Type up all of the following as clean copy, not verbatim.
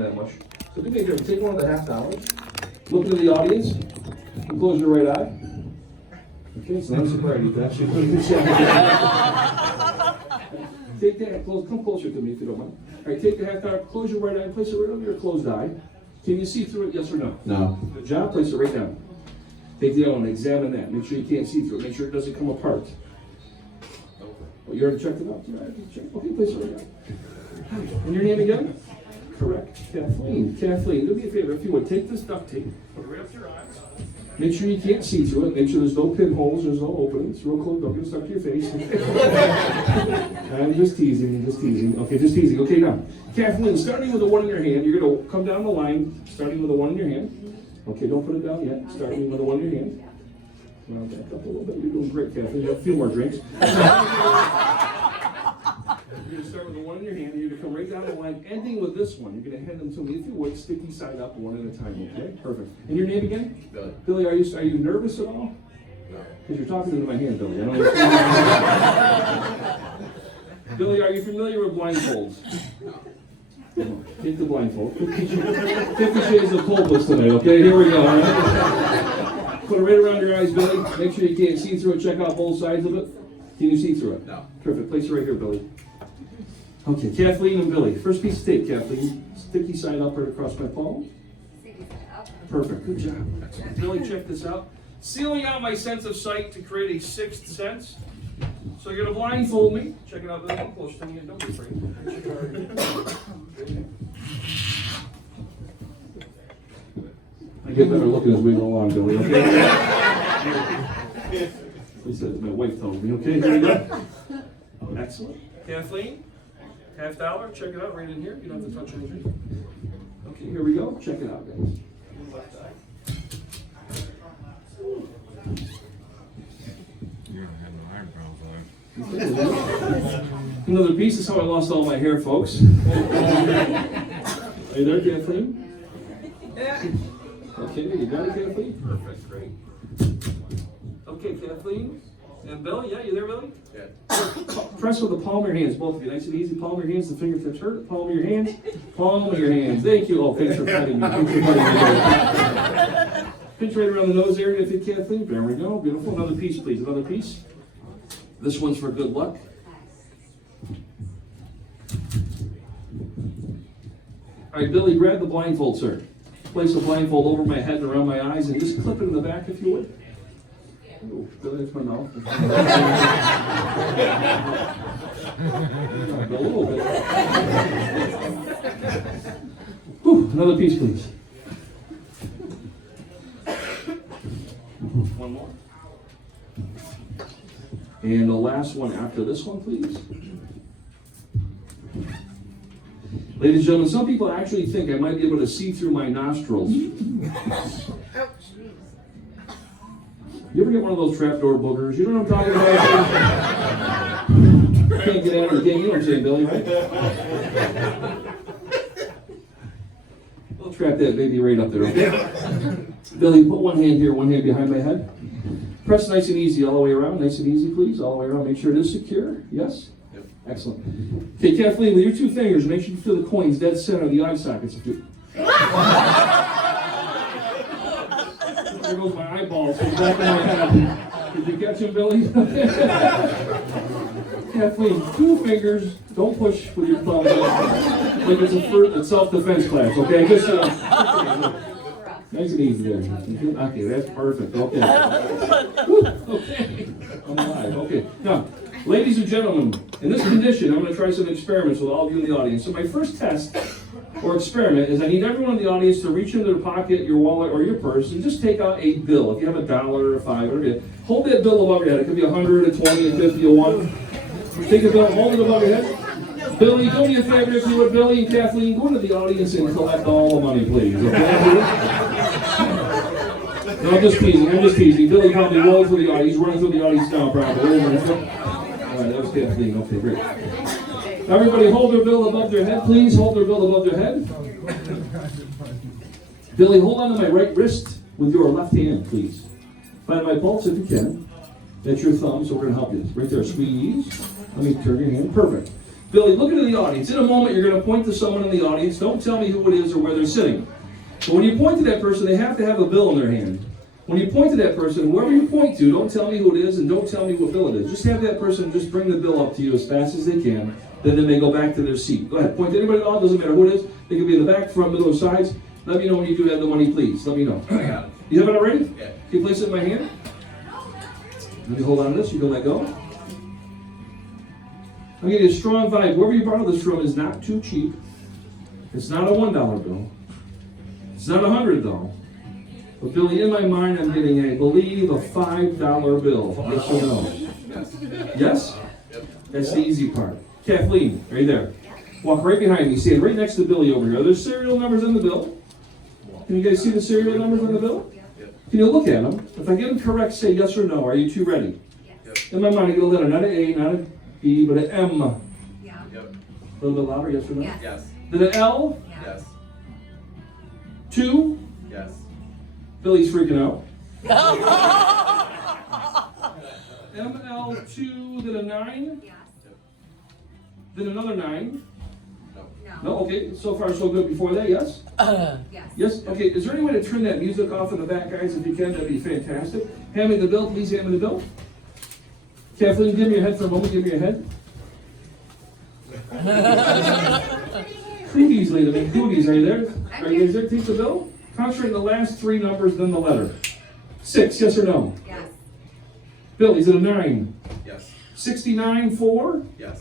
around that much. So do me a favor, take one of the $half. Look into the audience, and close your right eye. Okay, so I'm surprised that should be good shot. Take that, come closer to me if you don't mind. All right, take the $half, close your right eye, place it right over your closed eye. Can you see through it, yes or no? No. Good job, place it right down. Take the other one, examine that. Make sure you can't see through it. Make sure it doesn't come apart. Oh, you already checked it out? Okay, place it right down. And your name again? Correct. Kathleen, do me a favor, if you would, take this duct tape, put it right up to your eyes. Make sure you can't see through it. Make sure there's no pinholes, there's no openings. Real close, don't get stuck to your face. I'm just teasing. Okay, just teasing. Okay, now, Kathleen, starting with the one in your hand, you're going to come down the line, starting with the one in your hand. Okay, don't put it down yet. Starting with the one in your hand. Well, back up a little bit. You're doing great, Kathleen. You have a few more drinks. You're going to start with the one in your hand, and you're going to come right down the line, ending with this one. You're going to hand them to me, if you would, sticky side up, one at a time, okay? Perfect. And your name again? Billy. Billy, are you nervous at all? No. Because you're talking into my hand, Billy. I don't Billy, are you familiar with blindfolds? No. Take the blindfold. 50 shades of Tolpas tonight, okay? Here we go, all right? Put it right around your eyes, Billy. Make sure you can't see through it. Check out both sides of it. Can you see through it? No. Perfect. Place it right here, Billy. Okay, Kathleen and Billy. First piece of tape, Kathleen. Sticky side up right across my palm. Perfect. Good job. Excellent. Billy, check this out. Sealing out my sense of sight to create a sixth sense. So you're going to blindfold me. Check it out, Billy. Come close to me. Don't be afraid. Check it out right here. I get better looking as we go along, Billy. Okay? At least my wife told me. Okay, here we go. Excellent. Kathleen, $half. Check it out right in here. You don't have to touch anything. Okay, here we go. Check it out, guys. Left eye. Another piece. This is how I lost all my hair, folks. Are you there, Kathleen? Yeah. Okay, you got it, Kathleen? Perfect, great. Okay, Kathleen. And Billy, yeah, you there, Billy? Yeah. Press with the palm of your hands, both of you. Nice and easy. Palm of your hands, the fingertips hurt. Palm of your hands. Palm of your hands. Thank you. Oh, thanks for petting me. Thanks for petting me. Pinch right around the nose area if you can, Kathleen. There we go. Beautiful. Another piece, please. Another piece. This one's for good luck. All right, Billy, grab the blindfold, sir. Place the blindfold over my head and around my eyes and just clip it in the back if you would. Oh, Billy, that's my mouth. A little bit. Whew, another piece, please. One more. And the last one after this one, please. Ladies and gentlemen, some people actually think I might be able to see through my nostrils. You ever get one of those trapdoor boogers? You know what I'm talking about? Can't get out of the game. You know what I'm saying, Billy, right? We'll trap that baby right up there, okay? Billy, put one hand here, one hand behind my head. Press nice and easy all the way around. Nice and easy, please. All the way around. Make sure it is secure. Yes? Yep. Excellent. Okay, Kathleen, with your two fingers, make sure you feel the coins dead center of the eye sockets. There goes my eyeballs. So back in my head. Did you catch him, Billy? Kathleen, two fingers. Don't push with your thumb. Like it's a self-defense class, okay? Just nice and easy there. Okay, that's perfect. Okay. Okay. I'm alive. Okay. Now, ladies and gentlemen, in this condition, I'm going to try some experiments with all of you in the audience. So my first test or experiment is I need everyone in the audience to reach into their pocket, your wallet, or your purse, and just take out a bill. If you have $1 or a $5, whatever, hold that bill above your head. It could be 100, a 20, a 50, a 1. Take a bill, hold it above your head. Billy, do me a favor if you would. Billy and Kathleen, go into the audience and collect all the money, please. Okay? No, I'm just teasing. Billy probably rolled through the audience. He's running through the audience now, probably. All right, that was Kathleen. Okay, great. Everybody hold their bill above their head, please. Hold their bill above their head. Billy, hold on to my right wrist with your left hand, please. Find my pulse if you can. That's your thumb, so we're going to help you. Right there, squeeze. Let me turn your hand. Perfect. Billy, look into the audience. In a moment, you're going to point to someone in the audience. Don't tell me who it is or where they're sitting. But when you point to that person, they have to have a bill in their hand. When you point to that person, whoever you point to, don't tell me who it is and don't tell me what bill it is. Just have that person just bring the bill up to you as fast as they can. Then they go back to their seat. Go ahead. Point to anybody at all. Doesn't matter who it is. They can be in the back, front, middle, or sides. Let me know when you do have the money, please. Let me know. I got it. You have it already? Yeah. Can you place it in my hand? Let me hold on to this. You can let go. I'm getting a strong vibe. Whoever you borrow this from is not too cheap. It's not a $1 bill. It's not $100 though. But Billy, in my mind, I'm getting, I believe, a $5 bill. Yes or no? Yes. Yes? Yep. That's the easy part. Kathleen, right there. Walk right behind me. Stand right next to Billy over here. There's serial numbers in the bill. Can you guys see the serial numbers in the bill? Yep. Can you look at them? If I get them correct, say yes or no. Are you two ready? Yep. In my mind, I get a letter, not an A, not a B, but an M. Yeah. Yep. A little bit louder, yes or no? Yes. Yes. Then an L, Yes. 2. Yes. Billy's freaking out. ML2, then a 9, Yes. then another 9. No. No, okay, so far so good before that, yes? Yes. Yes, okay, is there any way to turn that music off in the back, guys? If you can, that'd be fantastic. Hand me the bill, please hand me the bill. Kathleen, give me your head for a moment, give me your head. Cooties, lady, I mean, cooties, are you there? Are you guys there? Take the bill. Concentrate on the last 3 numbers, then the letter. 6, yes or no? Yes. Bill, is it a 9? Yes. 69, 4? Yes.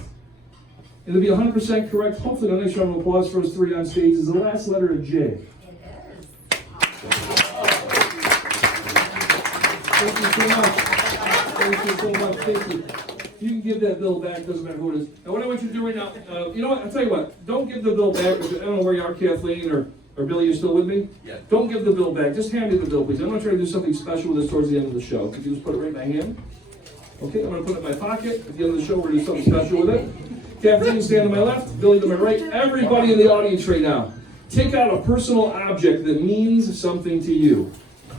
It'll be 100% correct. Hopefully, a nice round of applause for us 3 on stage. Is the last letter a J? It is. Thank you so much. Thank you so much. Thank you. You can give that bill back. Doesn't matter who it is. Now, what I want you to do right now, you know what? I'll tell you what. Don't give the bill back. I don't know where you are, Kathleen or Billy. You still with me? Yeah. Don't give the bill back. Just hand me the bill, please. I'm going to try to do something special with this towards the end of the show. Could you just put it right in my hand? Okay, I'm going to put it in my pocket. At the end of the show, we're going to do something special with it. Kathleen, stand to my left. Billy to my right. Everybody in the audience right now, take out a personal object that means something to you.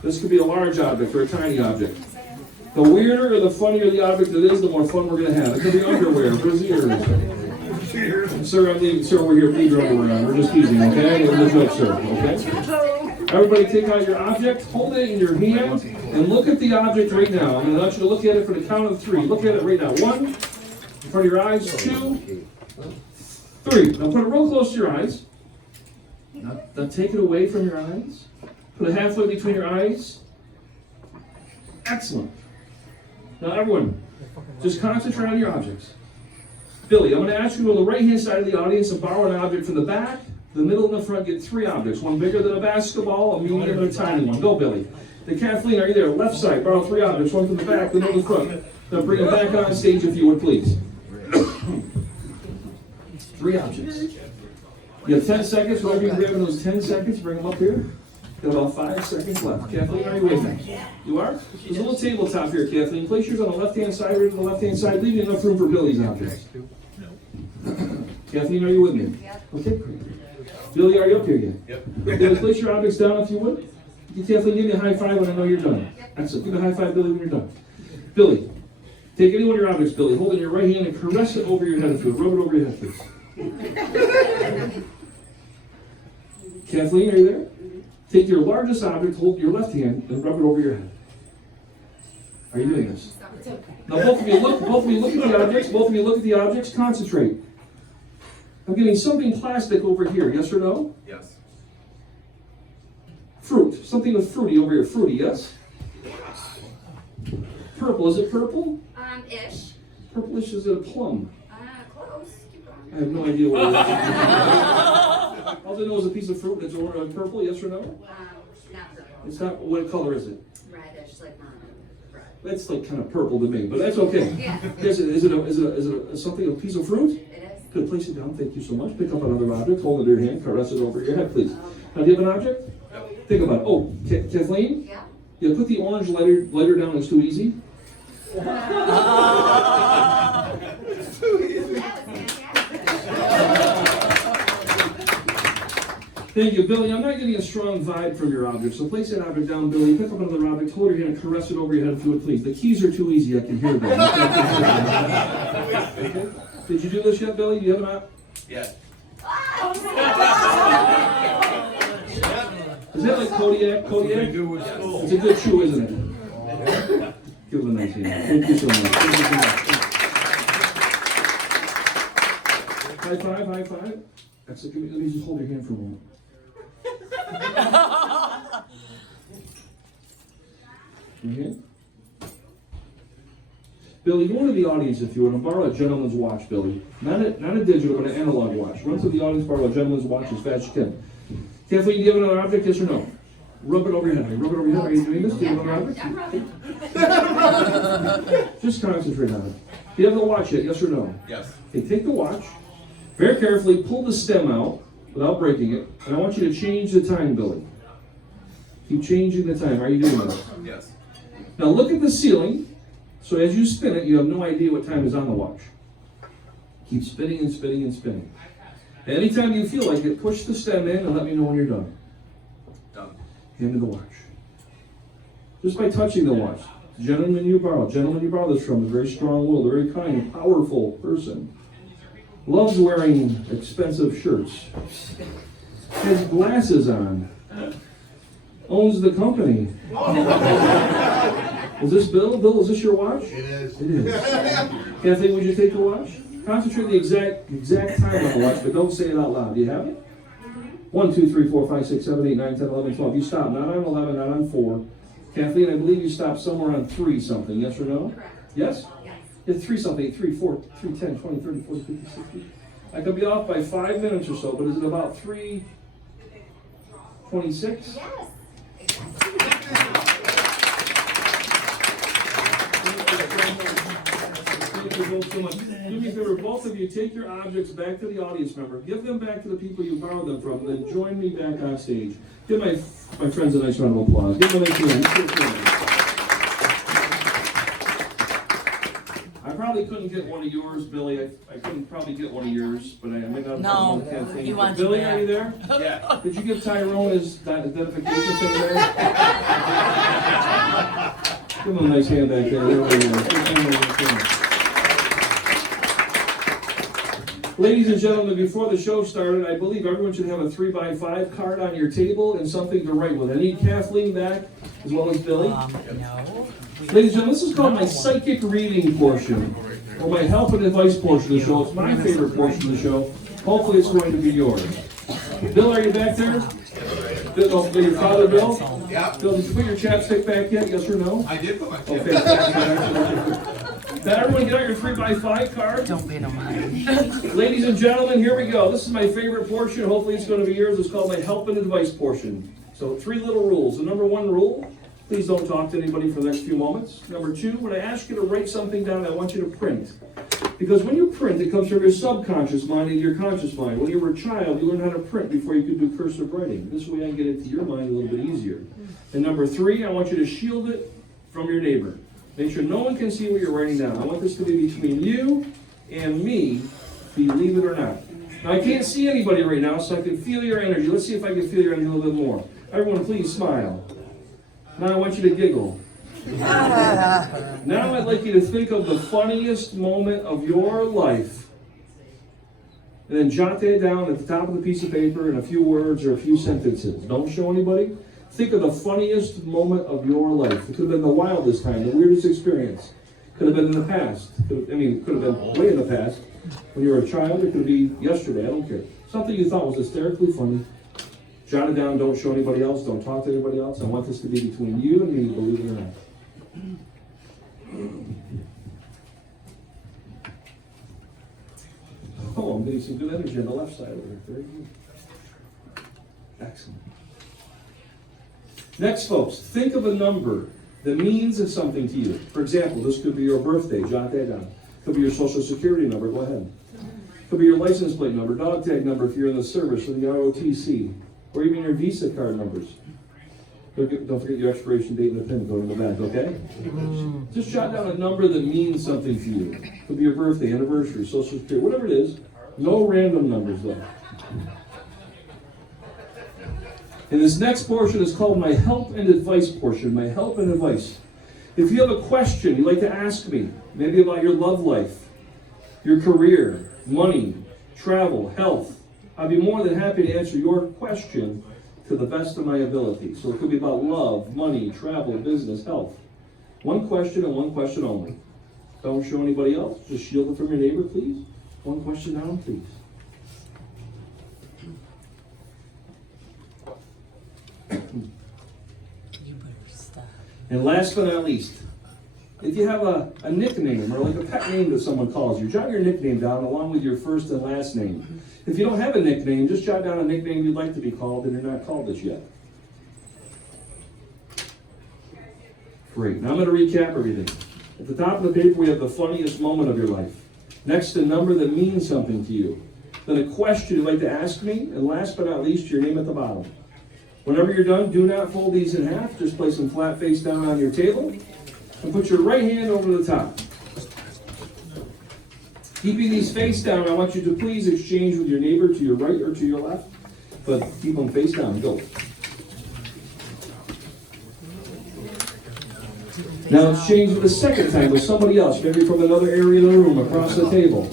This could be a large object or a tiny object. The weirder or the funnier the object it is, the more fun we're going to have. It could be underwear, brassieres. Sir, we're here. Leave your underwear on. We're just teasing, okay? It was a joke, sir, okay? Everybody take out your object, hold it in your hand, and look at the object right now. I'm going to let you to look at it for the count of 3. Look at it right now. 1, in front of your eyes. 2, 3. Now put it real close to your eyes. Now take it away from your eyes. Put it halfway between your eyes. Excellent. Now everyone, just concentrate on your objects. Billy, I'm going to ask you to go to the right-hand side of the audience and borrow an object from the back, the middle, and the front. Get 3 objects. One bigger than a basketball, a medium, and a tiny one. Go, Billy. The Kathleen, are you there? Left side, borrow 3 objects. One from the back, the middle, and the front. Now bring it back on stage if you would, please. 3 objects. You have 10 seconds. Whatever you grab in those 10 seconds, bring them up here. Got about 5 seconds left. Kathleen, are you with me? You are? There's a little tabletop here, Kathleen. Place yours on the left-hand side, right on the left-hand side, leaving enough room for Billy's objects. Kathleen, are you with me? Yep. Okay, great. Billy, are you up here yet? Yep. Billy, place your objects down if you would. Kathleen, give me a high five when I know you're done. Excellent. Give me a high five, Billy, when you're done. Billy, take any one of your objects, Billy. Hold it in your right hand and caress it over your head if you would. Rub it over your head, please. Kathleen, are you there? Take your largest object, hold your left hand, and rub it over your head. Are you doing this? Now both of you look at the objects, both of you look at the objects, concentrate. I'm getting something plastic over here, yes or no? Yes. Fruit, something with fruity over here, fruity, yes? Purple, is it purple? Ish. Purplish, is it a plum? Close. Keep going. I have no idea what it is. All I know is a piece of fruit that's purple, yes or no? Not purple. It's not, what color is it? Reddish, like red. That's like kind of purple to me, but that's okay. Yeah. Is it something, a piece of fruit? It is. Good, place it down, thank you so much. Pick up another object, hold it in your hand, caress it over your head, please. Now, do you have an object? Yep. Think about it. Oh, Kathleen? Yeah. Yeah, put the orange lighter down, it's too easy. That was fantastic. Thank you, Billy. I'm not getting a strong vibe from your object, so place that object down, Billy. Pick up another object, hold your hand, and caress it over your head if you would, please. The keys are too easy, I can hear them. Okay? Did you do this yet, Billy? You have not? Yeah. Is that like Kodiak? Kodiak? It's a good chew, isn't it? Give it a nice hand. Thank you so much. Thank you so much. High five, high five. That's it. Let me just hold your hand for a moment. Your hand? Billy, go into the audience if you want to borrow a gentleman's watch, Billy. Not a digital, but an analog watch. Run to the audience, borrow a gentleman's watch as fast as you can. Kathleen, do you have another object, yes or no? Rub it over your head. Rub it over your head. Are you doing this? Do you have another object? Just concentrate on it. Do you have the watch yet, yes or no? Yes. Okay, take the watch. Very carefully pull the stem out without breaking it. And I want you to change the time, Billy. Keep changing the time. Are you doing that? Yes. Now look at the ceiling. So as you spin it, you have no idea what time is on the watch. Keep spinning and spinning and spinning. And anytime you feel like it, push the stem in and let me know when you're done. Done. Hand me the watch. Just by touching the watch. The gentleman you borrow this from, is very strong-willed, a very kind, powerful person. Loves wearing expensive shirts. Has glasses on. Owns the company. Is this Bill? Bill, is this your watch? It is. It is. Kathleen, would you take the watch? Concentrate the exact time on the watch, but don't say it out loud. Do you have it? 1, 2, 3, 4, 5, 6, 7, 8, 9, 10, 11, 12. You stop. Not on 11, not on 4. Kathleen, I believe you stopped somewhere on 3 something. Yes or no? Correct. Yes? Yes. It's 3 something. 3, 4, 3, 10, 20, 30, 40, 50, 60. I could be off by 5 minutes or so, but is it about 3:26? Yes. Thank you both so much. Do me a favor, both of you, take your objects back to the audience member. Give them back to the people you borrowed them from, and then join me back on stage. Give my friends a nice round of applause. Give them a nice round. I probably couldn't get one of yours, Billy. I couldn't probably get one of yours, but I may not have one kind of thing. he wants Billy, you are you there? Yeah. Did you give Tyrone his identification thing there? Give him a nice hand back there. There we go. Ladies and gentlemen, before the show started, I believe everyone should have a 3x5 card on your table and something to write with. I need Kathleen back, as well as Billy. No. Ladies and gentlemen, this is called my psychic reading portion, or my help and advice portion of the show. It's my favorite portion of the show. Hopefully it's going to be yours. Bill, are you back there? Bill, your father, Bill? Yeah. Bill, did you put your chapstick back yet, yes or no? I did put my Oh, fantastic. Now everyone get out your 3x5 card. Don't pay no mind. Ladies and gentlemen, here we go. This is my favorite portion. Hopefully it's going to be yours. It's called my help and advice portion. So 3 little rules. The number 1 rule, please don't talk to anybody for the next few moments. Number 2, when I ask you to write something down, I want you to print. Because when you print, it comes from your subconscious mind into your conscious mind. When you were a child, you learned how to print before you could do cursive writing. This way I can get it to your mind a little bit easier. And number 3, I want you to shield it from your neighbor. Make sure no one can see what you're writing down. I want this to be between you and me, believe it or not. Now, I can't see anybody right now, so I can feel your energy. Let's see if I can feel your energy a little bit more. Everyone, please smile. Now I want you to giggle. Now I'd like you to think of the funniest moment of your life. And then jot that down at the top of the piece of paper in a few words or a few sentences. Don't show anybody. Think of the funniest moment of your life. It could have been the wildest time, the weirdest experience. Could have been in the past. Could have been way in the past. When you were a child, it could be yesterday, I don't care. Something you thought was hysterically funny. Jot it down, don't show anybody else, don't talk to anybody else. I want this to be between you and me, believe it or not. Oh, I'm getting some good energy on the left side over here. Very good. Excellent. Next, folks, think of a number that means something to you. For example, this could be your birthday. Jot that down. Could be your social security number. Go ahead. Could be your license plate number, dog tag number if you're in the service, or the ROTC, or even your Visa card numbers. Don't forget your expiration date and the PIN code in the back, okay? Just jot down a number that means something to you. Could be your birthday, anniversary, social security, whatever it is. No random numbers, though. And this next portion is called my help and advice portion. My help and advice. If you have a question you'd like to ask me, maybe about your love life, your career, money, travel, health. I'd be more than happy to answer your question to the best of my ability. So it could be about love, money, travel, business, health. One question and one question only. Don't show anybody else. Just shield it from your neighbor, please. One question down, please. And last but not least, if you have a nickname or like a pet name that someone calls you, jot your nickname down along with your first and last name. If you don't have a nickname, just jot down a nickname you'd like to be called and you're not called this yet. Great. Now I'm going to recap everything. At the top of the paper, we have the funniest moment of your life. Next, a number that means something to you. Then a question you'd like to ask me. And last but not least, your name at the bottom. Whenever you're done, do not fold these in half. Just place them flat face down on your table. And put your right hand over the top. Keeping these face down, I want you to please exchange with your neighbor to your right or to your left. But keep them face down. Go. Now exchange for the second time with somebody else, maybe from another area of the room, across the table.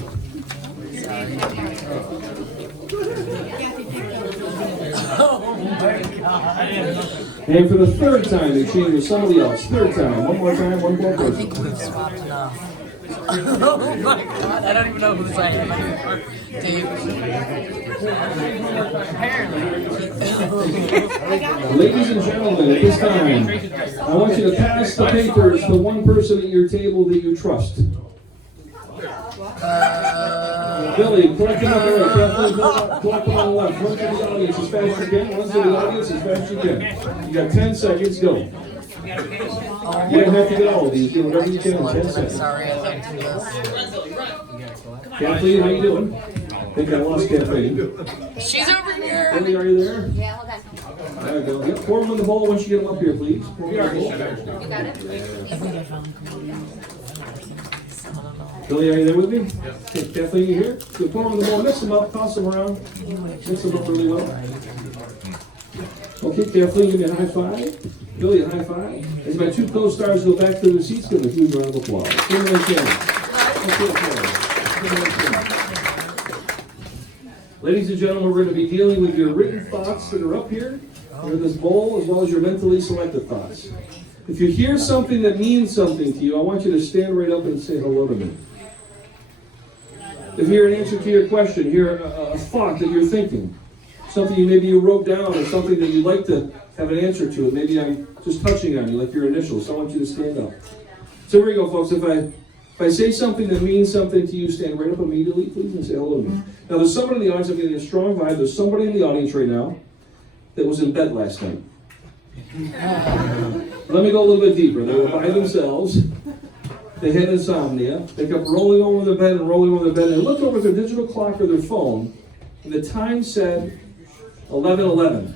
And for the third time, exchange with somebody else. Third time, one more time, one more person. I think we've swapped enough. Oh my God, I don't even know who's I am anymore. Ladies and gentlemen, at this time, I want you to pass the papers to one person at your table that you trust. Billy, collect them on the right. Kathleen, collect them on the left. Run to the audience as fast as you can. Run to the audience as fast as you can. You got 10 seconds. Go. You don't have to get all of these. Do whatever you can in 10 seconds. Sorry, I can't do this. Kathleen, how you doing? I think I lost Kathleen. She's over here. Billy, are you there? Yeah, hold on. There you go. Yep, pour them in the bowl once you get them up here, please. Pour them in the bowl. You got it? Billy, are you there with me? Okay, Kathleen, you here? So pour them in the bowl. Mix them up. Toss them around. Mix them up really well. Okay, Kathleen, give me a high five. Billy, a high five. As my two co-stars go back to their seats, give them a huge round of applause. Give them a chance. Ladies and gentlemen, we're going to be dealing with your written thoughts that are up here in this bowl, as well as your mentally selected thoughts. If you hear something that means something to you, I want you to stand right up and say hello to me. If you hear an answer to your question, hear a thought that you're thinking, something maybe you wrote down or something that you'd like to have an answer to, and maybe I'm just touching on you, like your initials, so I want you to stand up. So here we go, folks. If I say something that means something to you, stand right up immediately, please, and say hello to me. Now, there's somebody in the audience, I'm getting a strong vibe, there's somebody in the audience right now that was in bed last night. Let me go a little bit deeper. They were by themselves. They had insomnia. They kept rolling over the bed and rolling over the bed. And they looked over their digital clock or their phone, and the time said 11:11.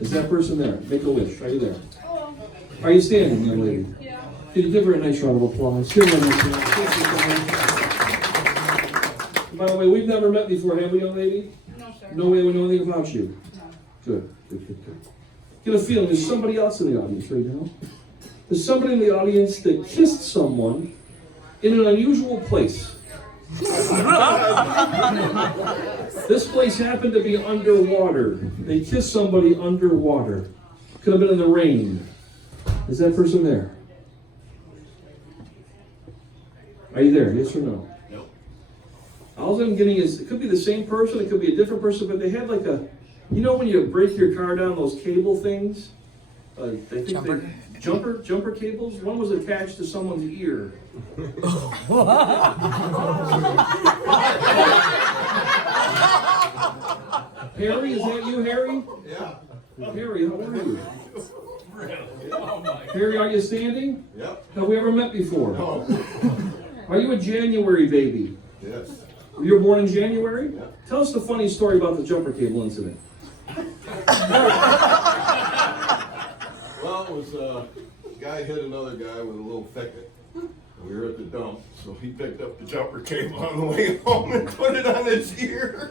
Is that person there? Make a wish. Are you there? Are you standing, young lady? Yeah. Can you give her a nice round of applause? Give her a nice round of applause. By the way, we've never met before, have we, young lady? No, sir. No way we know anything about you? No. Good. Get a feeling there's somebody else in the audience right now. There's somebody in the audience that kissed someone in an unusual place. This place happened to be underwater. They kissed somebody underwater. Could have been in the rain. Is that person there? Are you there? Yes or no? No. All I'm getting is, it could be the same person, it could be a different person, but they had like a, you know when you break your car down, those cable things? I think jumper cables? One was attached to someone's ear. Harry, is that you, Harry? Yeah. Harry, how are you? Harry, are you standing? Yep. Have we ever met before? No. Are you a January baby? Yes. You were born in January? Yep. Tell us the funny story about the jumper cable incident. Well, it was a guy hit another guy with a little thicket. We were at the dump, so he picked up the jumper cable on the way home and put it on his ear.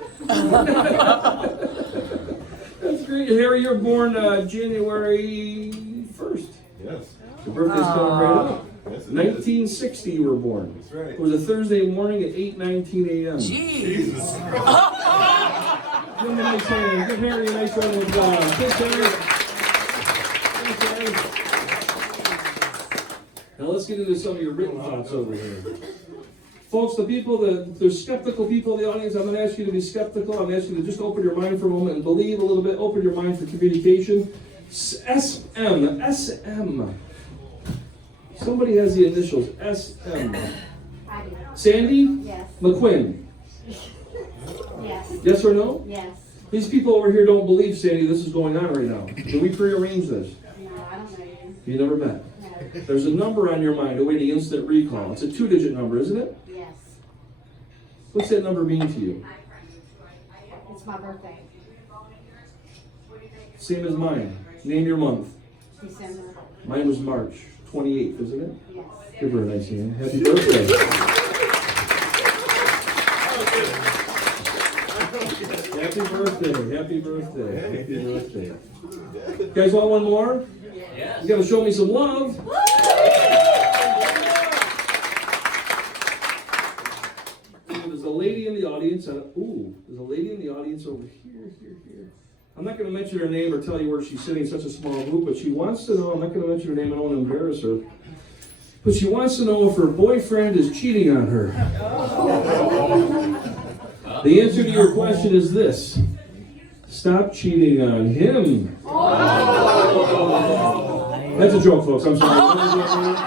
That's great. Harry, you're born January 1st. Yes. Your birthday's coming right up. Yes, it is. 1960 you were born. That's right. It was a Thursday morning at 8:19 a.m. Jeez. Give him a nice hand. Give Harry a nice round of applause. Thanks, Harry. Thanks, Harry. Now let's get into some of your written thoughts over here. Folks, there's skeptical people in the audience. I'm going to ask you to be skeptical. I'm going to ask you to just open your mind for a moment and believe a little bit. Open your mind for communication. SM. Somebody has the initials SM. I do. Sandy? Yes. McQuinn. Yes. Yes or no? Yes. These people over here don't believe, Sandy, this is going on right now. Did we prearrange this? No, I don't know you. You never met. No. There's a number on your mind awaiting instant recall. It's a 2-digit number, isn't it? Yes. What's that number mean to you? It's my birthday. Same as mine. Name your month. December. Mine was March 28th, isn't it? Yes. Give her a nice hand. Happy birthday. Happy birthday. Happy birthday. Happy birthday. You guys want one more? Yes. You gotta show me some love. There's a lady in the audience. There's a lady in the audience over here. I'm not going to mention her name or tell you where she's sitting in such a small group, but she wants to know, I'm not going to mention her name, I don't want to embarrass her, but she wants to know if her boyfriend is cheating on her. The answer to your question is this: stop cheating on him. That's a joke, folks, I'm sorry.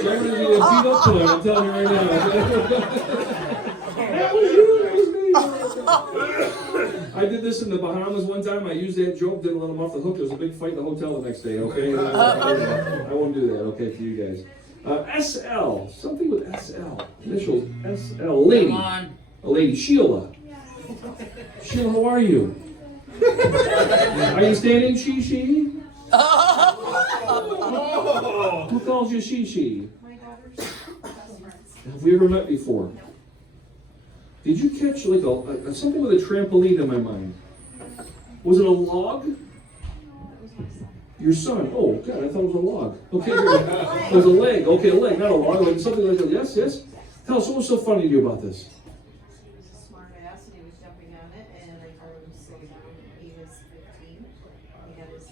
Somebody's going to beat up tonight, I'm telling you right now. That was you, that was me. I did this in the Bahamas one time. I used that joke, didn't let them off the hook. There was a big fight in the hotel the next day, okay? I won't do that, okay, for you guys. SL, something with SL. Initials, SL. Lady. Come on. A lady, Sheila. Sheila, how are you? Are you standing, she? Who calls you she? My daughter's best friends. Have we ever met before? Did you catch like a something with a trampoline in my mind? Was it a log? Your son. Oh, God, I thought it was a log. Okay, it was a leg. Okay, a leg, not a log. Like something like that. Yes, yes. Tell us, what was so funny to you about this? He was a smart ass and he was jumping on it, and I told him to slow down. He was 15. He got his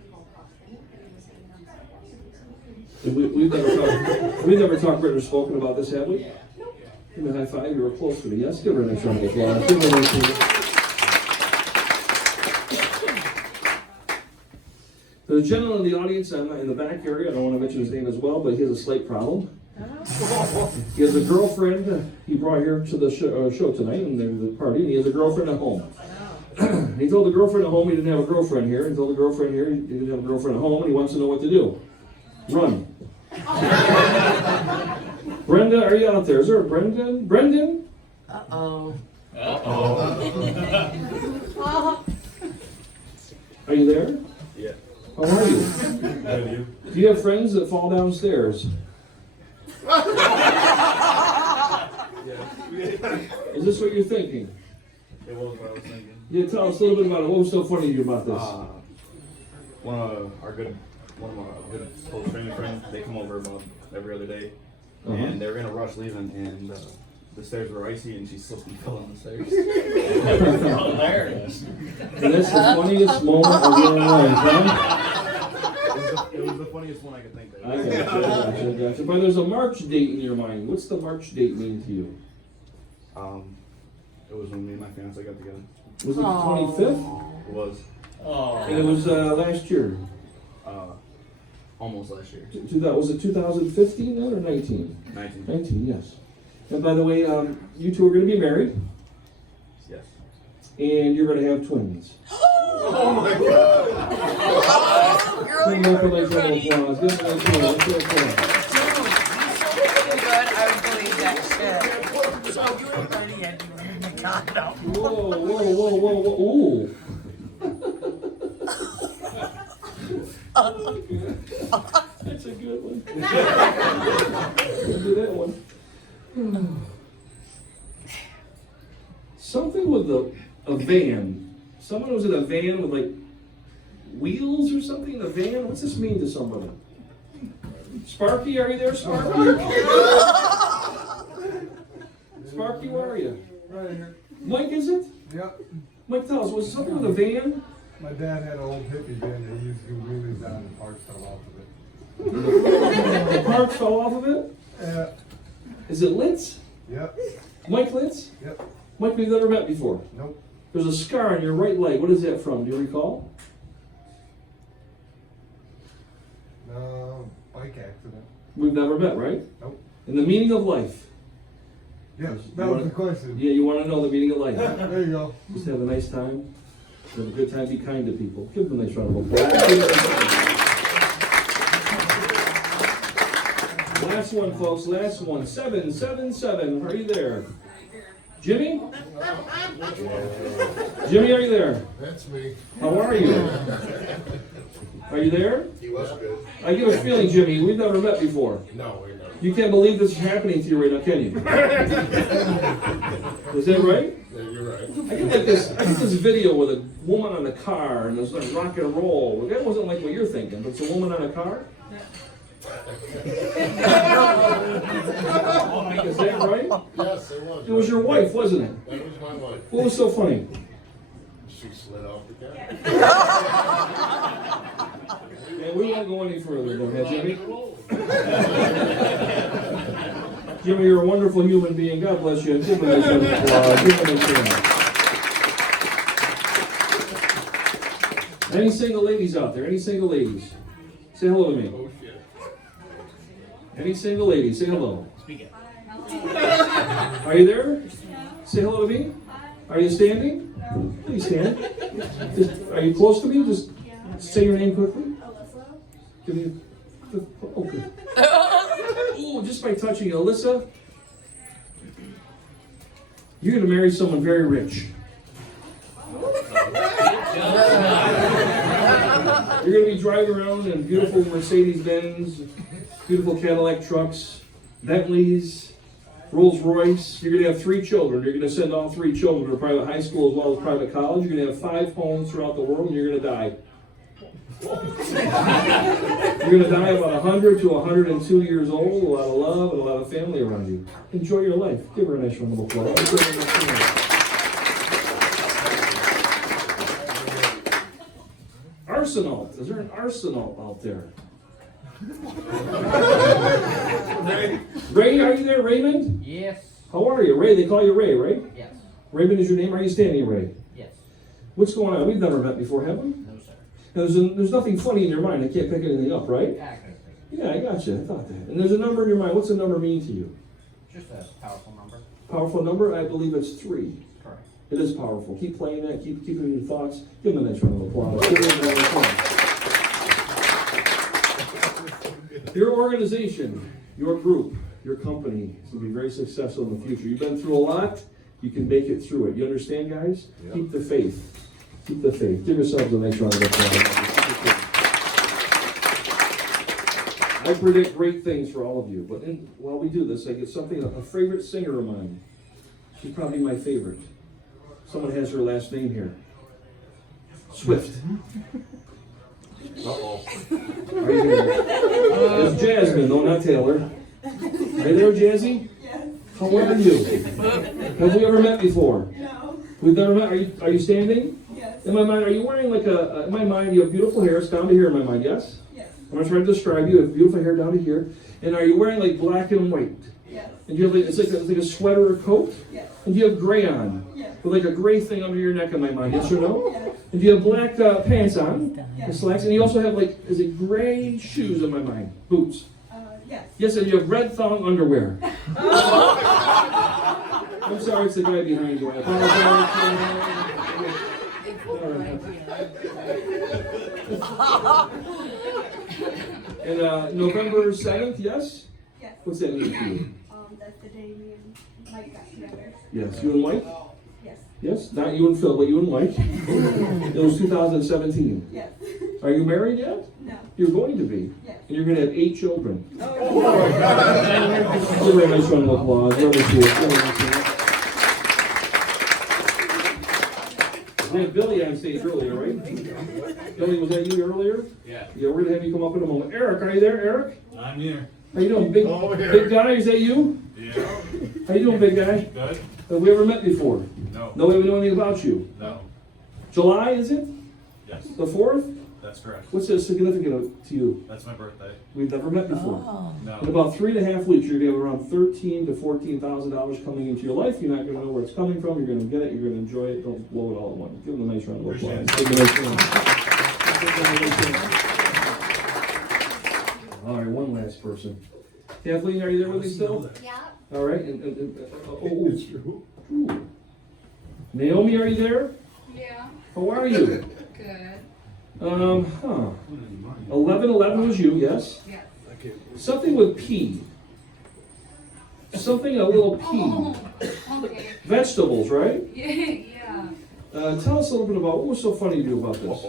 keyhole popped in it, and he was hanging on And we've never talked written or spoken about this, have we? Give me a high five. You were close to me. Yes, give her a nice round of applause. Give her a nice round. There's a gentleman in the audience in the back area. I don't want to mention his name as well, but he has a slight problem. He has a girlfriend he brought here to the show tonight and the party, and he has a girlfriend at home. He told the girlfriend at home he didn't have a girlfriend here. He told the girlfriend here he didn't have a girlfriend at home, and he wants to know what to do. Run. Brenda, are you out there? Is there a Brendan? Brendan? Uh-oh. Are you there? Yeah. How are you? How are you? Do you have friends that fall downstairs? Is this what you're thinking? It was what I was thinking. Yeah, tell us a little bit about it. What was so funny to you about this? One of my good close family friends, they come over about every other day, and they were in a rush leaving, and the stairs were icy, and she slipped and fell on the stairs. Hilarious. And that's the funniest moment of your life, huh? It was the funniest one I could think of. I gotcha. But there's a March date in your mind. What's the March date mean to you? It was when me and my fiance got together. Was it the 25th? It was And it was last year. almost last year. Was it 2015 then or 19? 19. 19, yes. And by the way, you two are going to be married, Yes. and you're going to have twins. Oh my God! Girl, Give them a nice round of applause. Give them a nice round of applause. good, I would believe that shit. So you were 30 and you were in the condo. Whoa. Ooh. That's a good one. We'll do that one. Something with a van. Someone was in a van with like wheels or something. A van. What's this mean to somebody? Sparky, are you there, Sparky? Sparky, where are you? Right here. Mike, is it? Yep. Mike, tell us, was it something with a van? My dad had an old hippie van that he used to do wheelies down and parts fell off of it. The parts fell off of it? Yeah. Is it Litz? Yep. Mike Litz? Yep. Mike, we've never met before. Nope. There's a scar on your right leg. What is that from? Do you recall? Bike accident. We've never met, right? Nope. And the meaning of life. Yes, You that wanna- was the question. Yeah, you want to know the meaning of life. There you go. Just have a nice time. Have a good time. Be kind to people. Give them a nice round of applause. Last one, folks. Last one. 777. Are you there? Jimmy? Jimmy, are you there? That's me. How are you? Are you there? He was good. I get a feeling, Jimmy, we've never met before. No, we're not. You can't believe this is happening to you right now, can you? Is that right? Yeah, you're right. I get this video with a woman on a car and there's like rock and roll. Well, that wasn't like what you're thinking, but it's a woman on a car? Is that right? Yes, it was. It was your wife, wasn't it? That was my wife. What was so funny? She slid off the car. And we won't go any further than that, Jimmy. Jimmy, you're a wonderful human being. God bless you. Give him a nice round of applause. Give him a hand. Any single ladies out there? Any single ladies? Say hello to me. Oh, shit. Any single ladies? Say hello. Speak it. Are you there? Say hello to me. Are you standing? Please stand. Are you close to me? Just say your name quickly. Give me okay. Oh, just by touching you. Alyssa, you're going to marry someone very rich. You're going to be driving around in beautiful Mercedes-Benz, beautiful Cadillac trucks, Bentleys, Rolls-Royce. You're going to have 3 children. You're going to send all 3 children to private high school as well as private college. You're going to have 5 homes throughout the world, and you're going to die. You're going to die about 100 to 102 years old, a lot of love and a lot of family around you. Enjoy your life. Give her a nice round of applause. Arsenal. Is there an arsenal out there? Ray, are you there, Raymond? Yes. How are you, Ray? They call you Ray, right? Yes. Raymond is your name. Are you standing, Ray? Yes. What's going on? We've never met before, have we? No, sir. Now, there's nothing funny in your mind. I can't pick anything up, right? Yeah, I couldn't think. Yeah, I got you. I thought that. And there's a number in your mind. What's the number mean to you? Just a powerful number. Powerful number? I believe it's 3. Correct. It is powerful. Keep playing that. Keep it in your thoughts. Give them a nice round of applause. Give them a round of applause. Your organization, your group, your company is going to be very successful in the future. You've been through a lot. You can make it through it. You understand, guys? Yeah. Keep the faith. Keep the faith. Give yourselves a nice round of applause. I predict great things for all of you. But while we do this, I get something, a favorite singer of mine. She's probably my favorite. Someone has her last name here. Swift. Uh-oh. Are you there? It's Jasmine, no, not Taylor. Are you there, Jazzy? Yes. How are you? Have we ever met before? No. We've never met. Are you standing? Yes. In my mind, are you wearing like in my mind, you have beautiful hair. It's down to here in my mind, yes? Yes. I'm going to try to describe you. You have beautiful hair down to here. And are you wearing like black and white? Yes. And do you have like, it's like a sweater or coat? Yes. And do you have gray on? Yes. With like a gray thing under your neck in my mind, yes or no? Yes. And do you have black pants on? Yes. And slacks? And you also have like, is it gray shoes in my mind? Boots? Yes. Yes, and you have red thong underwear. I'm sorry, it's the guy behind you. I apologize. And November 7th, yes? Yes. What's that mean to you? That's the day me and Mike got together. Yes, you and Mike? Yes. Yes, not you and Phil, but you and Mike. It was 2017. Yes. Are you married yet? No. You're going to be. Yes. And you're going to have 8 children. Oh. Give her a nice round of applause. Really cool. Really cool. We had Billy on stage earlier, right? Billy, was that you earlier? Yeah. Yeah, we're gonna have you come up in a moment. Eric, are you there, Eric? I'm here. How you doing, big, Oh, Eric. big guy? Is that you? Yeah. How you doing, big guy? Good? Have we ever met before? No. No way we know anything about you. No. July, is it? Yes. The 4th? That's correct. What's the significant to you? That's my birthday. We've never met before. Oh. No. In about 3.5 weeks, you're gonna have around $13,000 to $14,000 coming into your life. You're not gonna know where it's coming from. You're gonna get it. You're gonna enjoy it. Don't blow it all at once. Give them a nice round of applause. Appreciate Give them a nice round. All right, one last person. Kathleen, are you there with me still? Yeah. All right. Ooh. Naomi, are you there? Yeah. How are you? Good. 11 was you, yes? Yes. Something with P. Something a little P. Oh, okay. Vegetables, right? Yeah. Tell us a little bit about what was so funny to you about this.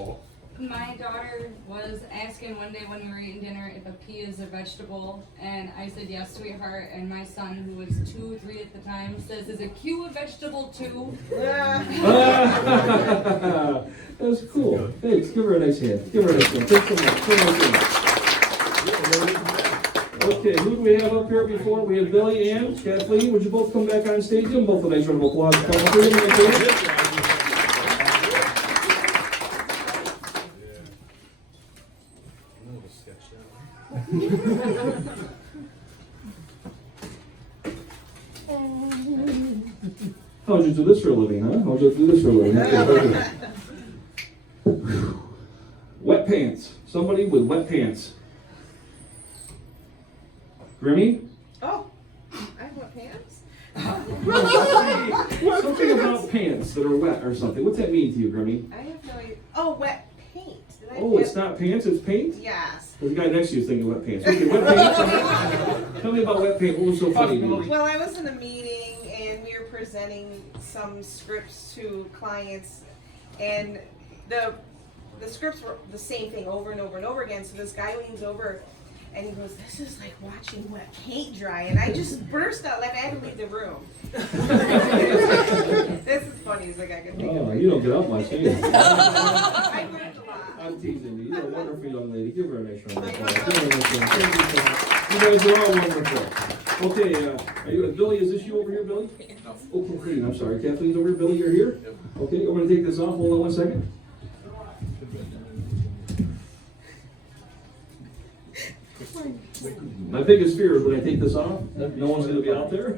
My daughter was asking one day when we were eating dinner if a pea is a vegetable, and I said yes, sweetheart. And my son, who was 2, 3 at the time, says, "Is a Q a vegetable too?" That's cool. Thanks. Give her a nice hand. Give her a nice hand. Thanks so much. Give her a nice hand. Okay, who do we have up here before? We have Billy and Kathleen. Would you both come back on stage? Give them both a nice round of applause. Come up here, okay? How'd you do this for a living, huh? How'd you do this for a living? Okay. Wet pants. Somebody with wet pants. Grimmy? Oh, I have wet pants? Something about pants that are wet or something. What's that mean to you, Grimmy? I have no idea. Oh, wet paint. Did I Oh, it's not pants, it's paint? Yes. Well, the guy next to you is thinking wet pants. Okay, wet pants. Tell me about wet paint. What was so funny to you? Well, I was in a meeting and we were presenting some scripts to clients, and the scripts were the same thing over and over and over again. So this guy leans over and he goes, "This is like watching wet paint dry," and I just burst out, like I had to leave the room. This is funny as like I can think of Oh, it. you don't get off my stage. I learned a lot. I'm teasing you. You're a wonderful young lady. Give her a nice round of applause. Give her a nice round. Thank you so much. You guys are all wonderful. Okay, are you, Billy, is this you over here, Billy? No. Oh, Kathleen, I'm sorry. Kathleen's over here. Billy, you're here? Yep. Okay, I'm going to take this off. Hold on 1 second. My biggest fear is when I take this off, no one's going to be out there.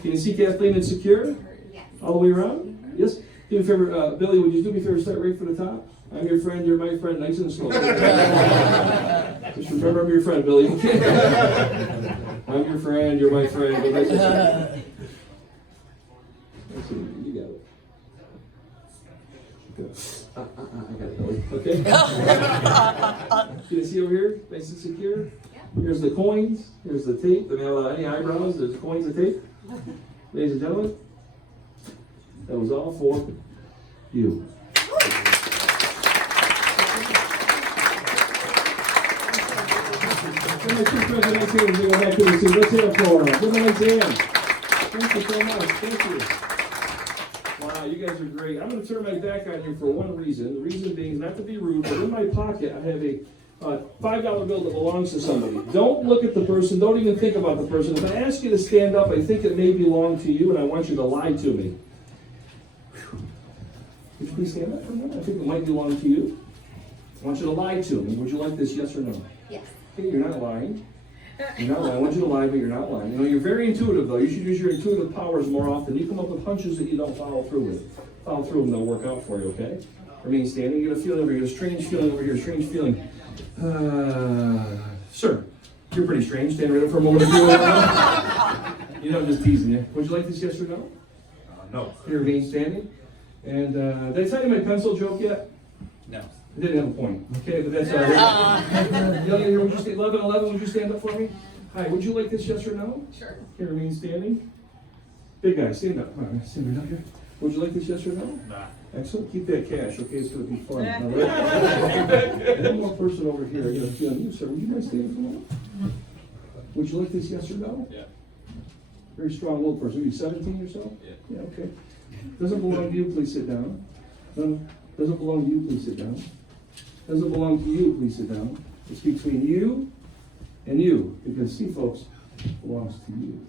Can you see Kathleen and secure? Yes. All the way around? Yes? Do me a favor, Billy, would you do me a favor, start right from the top? I'm your friend, you're my friend, nice and slow. Just remember I'm your friend, Billy. I'm your friend, you're my friend, but nice and slow. You got it. Good. I got it, Billy. Okay? Can you see over here? Nice and secure? Here's the coins, here's the tape. Do we have any eyebrows? There's coins and tape. Ladies and gentlemen, that was all for you. Give my two friends a nice hand. Give them a nice hand. Let's hear it for them. Give them a nice hand. Thank you so much. Thank you. Wow, you guys are great. I'm going to turn my back on you for one reason. The reason being is not to be rude, but in my pocket I have a $5 bill that belongs to somebody. Don't look at the person. Don't even think about the person. If I ask you to stand up, I think it may belong to you, and I want you to lie to me. Would you please stand up for a minute? I think it might belong to you. I want you to lie to me. Would you like this, yes or no? Yes. Okay, you're not lying. You're not lying. I want you to lie, but you're not lying. You know, you're very intuitive, though. You should use your intuitive powers more often. You come up with hunches that you don't follow through with. Follow through and they'll work out for you, okay? Remain standing. You get a feeling over here, a strange feeling over here, a strange feeling. Sir, you're pretty strange. Stand right up for a moment if you want. You know, I'm just teasing you. Would you like this, yes or no? No. You remain standing. And did I tell you my pencil joke yet? No. I didn't have a point. Okay, but that's all right. Young here, would you stay 11, would you stand up for me? Hi, would you like this, yes or no? Sure. Okay, remain standing. Big guy, stand up. All right, stand right up here. Would you like this, yes or no? Nah. Excellent. Keep that cash, okay? It's going to be fun. All right? One more person over here. I got a feeling. You, sir, would you mind standing for a moment? Would you like this, yes or no? Yeah. Very strong willed person. Maybe 17 or so? Yeah, okay. Doesn't belong to you, please sit down. No, doesn't belong to you, please sit down. Doesn't belong to you, please sit down. It's between you and you. Because, see, folks, it belongs to you.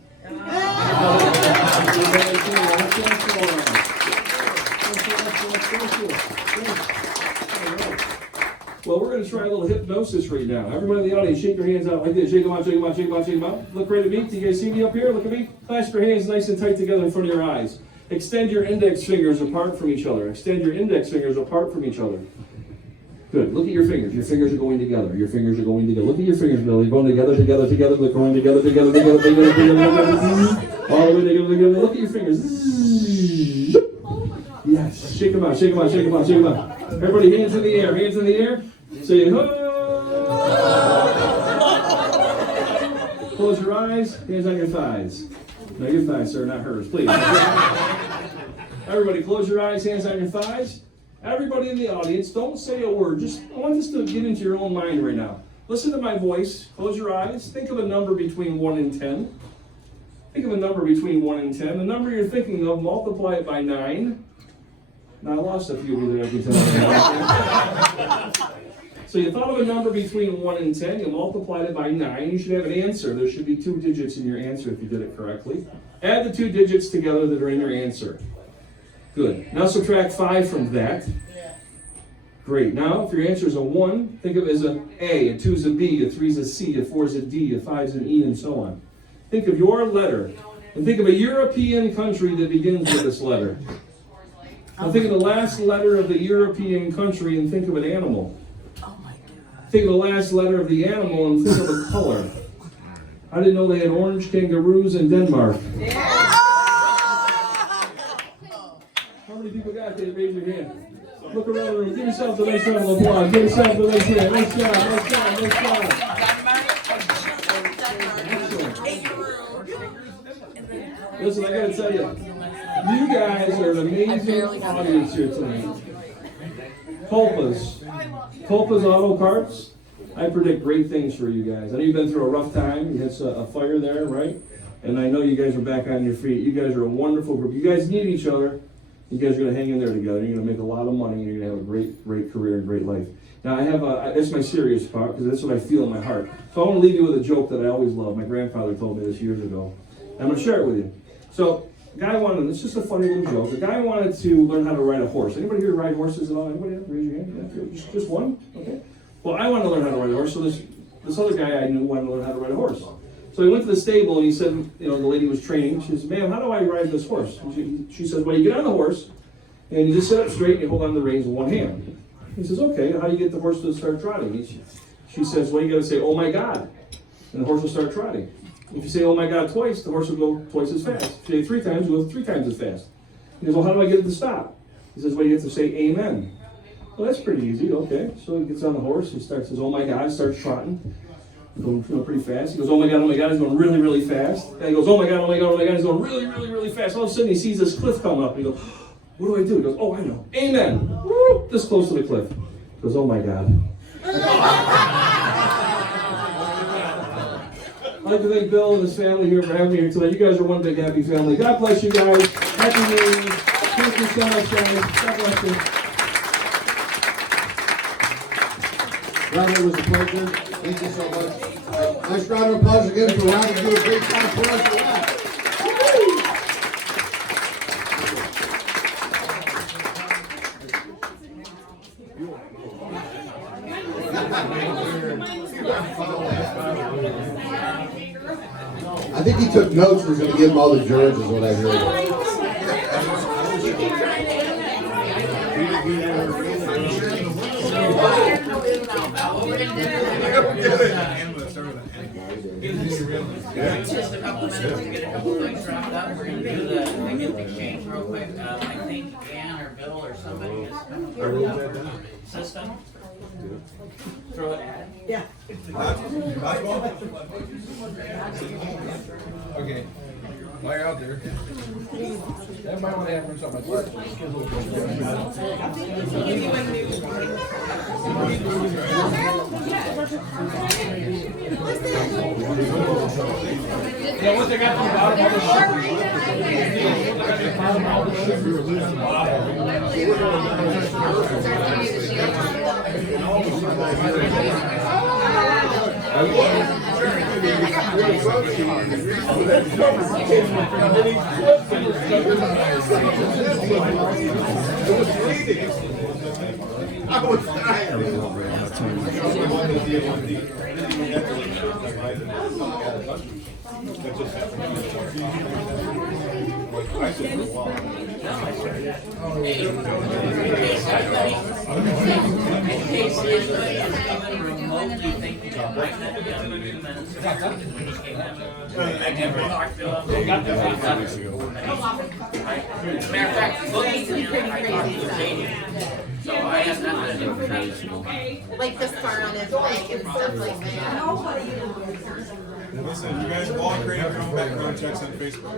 Well, we're going to try a little hypnosis right now. Everybody in the audience, shake your hands out like this. Shake them out, shake them out, shake them out, shake them out. Look right at me. Do you guys see me up here? Look at me. Clasp your hands nice and tight together in front of your eyes. Extend your index fingers apart from each other. Extend your index fingers apart from each other. Good. Look at your fingers. Your fingers are going together. Your fingers are going together. Look at your fingers, Billy. Going together, together, together. They're going together, together, together, together, together. All the way together, together. Look at your fingers. Yes. Shake them out, shake them out, shake them out, shake them out. Everybody, hands in the air. Hands in the air. Say, close your eyes. Hands on your thighs. No, your thighs, sir, not hers. Please. Everybody, close your eyes. Hands on your thighs. Everybody in the audience, don't say a word. I want this to get into your own mind right now. Listen to my voice. Close your eyes. Think of a number between 1 and 10. Think of a number between 1 and 10. The number you're thinking of, multiply it by 9. Now, I lost a few of you that I can tell. So you thought of a number between 1 and 10. You multiplied it by 9. You should have an answer. There should be 2 digits in your answer if you did it correctly. Add the 2 digits together that are in your answer. Good. Now subtract 5 from that. Great. Now, if your answer is a 1, think of it as a A 2 is a B, a 3 is a C, a 4 is a D, a 5 is an E, and so on. Think of your letter, and think of a European country that begins with this letter. Now think of the last letter of the European country and think of an animal. Think of the last letter of the animal and think of a color. I didn't know they had orange kangaroos in Denmark. How many people got that? Raise your hand. Look around the room. Give yourself a nice round of applause. Give yourself a nice hand. Nice job, nice job, nice job. Listen, I gotta tell you, you guys are an amazing audience here tonight. Tolpas Auto Parts. I predict great things for you guys. I know you've been through a rough time. You had a fire there, right? And I know you guys are back on your feet. You guys are a wonderful group. You guys need each other. You guys are going to hang in there together. You're going to make a lot of money. And you're going to have a great career and great life. Now, that's my serious part because that's what I feel in my heart. So I want to leave you with a joke that I always love. My grandfather told me this years ago. I'm going to share it with you. So, it's just a funny little joke. A guy wanted to learn how to ride a horse. Anybody here ride horses at all? Anybody else? Raise your hand. Yeah, just one? Okay. Well, I wanted to learn how to ride a horse, so this other guy I knew wanted to learn how to ride a horse. So he went to the stable and he said, the lady was training. She said, ma'am, how do I ride this horse? And she says, well, you get on the horse and you just sit up straight and you hold on to the reins with one hand. He says, okay, how do you get the horse to start trotting? She says, well, you got to say, oh my God, and the horse will start trotting. If you say, oh my God, twice, the horse will go twice as fast. If you say it 3 times, it'll go 3 times as fast. He goes, well, how do I get it to stop? He says, well, you have to say amen. Well, that's pretty easy, okay. So he gets on the horse, he says, oh my God, starts trotting. Going pretty fast. He goes, oh my God, he's going really, really fast. And he goes, oh my God, he's going really, really, really fast. All of a sudden he sees this cliff coming up. And he goes, what do I do? He goes, oh, I know. Amen. Woo! This close to the cliff. He goes, oh my God. I'd like to thank Bill and his family here for having me here tonight. You guys are one big happy family. God bless you guys. Happy New Year. Thank you so much, guys. God bless you. Robert, it was a pleasure. Thank you so much. Nice round of applause again for Robert. You do a great job for us. I think he took notes. We're going to give him all the jurors, is what I heard. Just a couple minutes to get a couple things wrapped up. We're going to do the exchange real quick. I think Ann or Bill or somebody is coming for the system. Throw it at him. Okay. While you're out there, that might want to happen something like that. Yeah, once they got to the bottom of the sugar, I was tired. I never talked to him. Matter of fact, looking at him, I talked to Sadie. So I have nothing to do with that. Like the scar on his leg and stuff like that. Listen, you guys all create your own background checks on Facebook.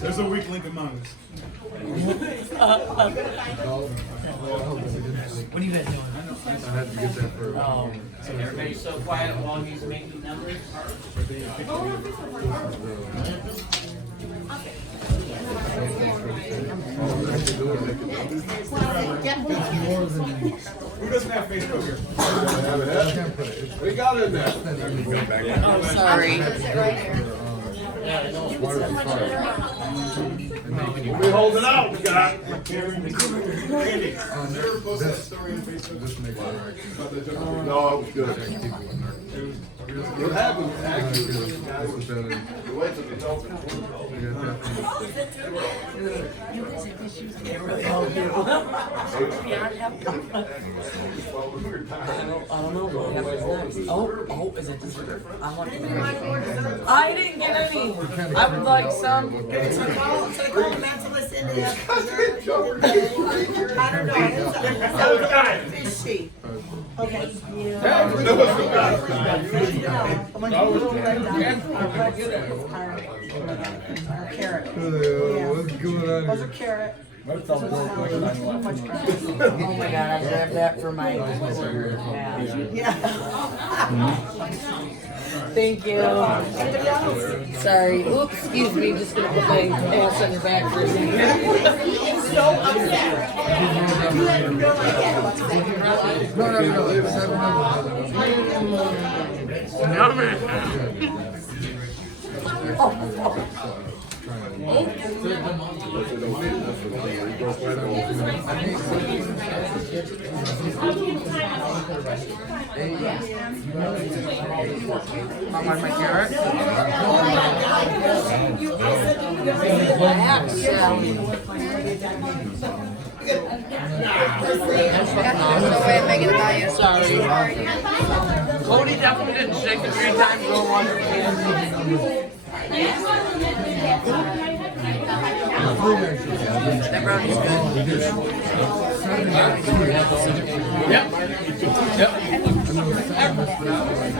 There's a weak link among us. What are you guys doing? I had to get that for. So everybody's so quiet while he's making numbers? Who doesn't have Facebook here? We got it there. Oh, sorry. We hold it out, we got. Never post that story on Facebook. No, it was good. What happened, actually, the way to the open. I don't know. Oh, is it this? I didn't get any. I would like some. So call mental listen to that. I don't know. It sounds fishy. Okay. Carrot. What's going on What's a here? carrot? Oh my god, I grabbed that for my order. Yeah. Thank you. Sorry. Oops, excuse me. Just gonna put my ass on your back for a second. So upset. You had no idea. I want my carrot. Sorry. Cody definitely didn't shake it 3 times. That brownie's good. Yep.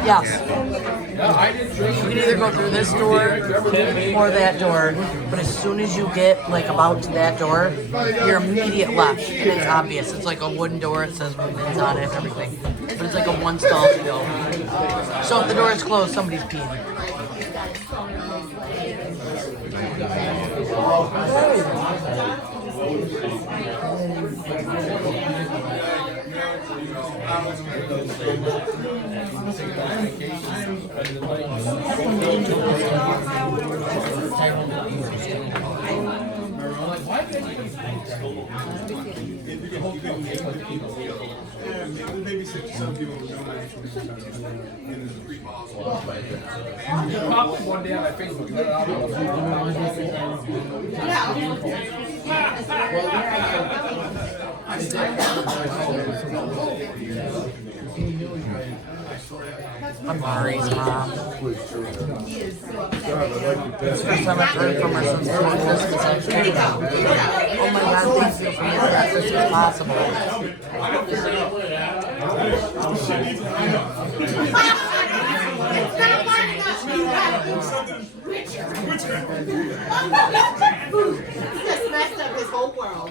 Yes. You can either go through this door or that door, but as soon as you get like about to that door, your immediate left, and it's obvious. It's like a wooden door. It says women's on it and everything, but it's like a one stall to go. So if the door is closed, somebody's peeing. Maybe 6-7 people who don't actually You popped one day on my Facebook. Amari's mom. It's the first time I've heard from her since 2016. Oh my God, thank you for making that this was possible. Just messed up his whole world.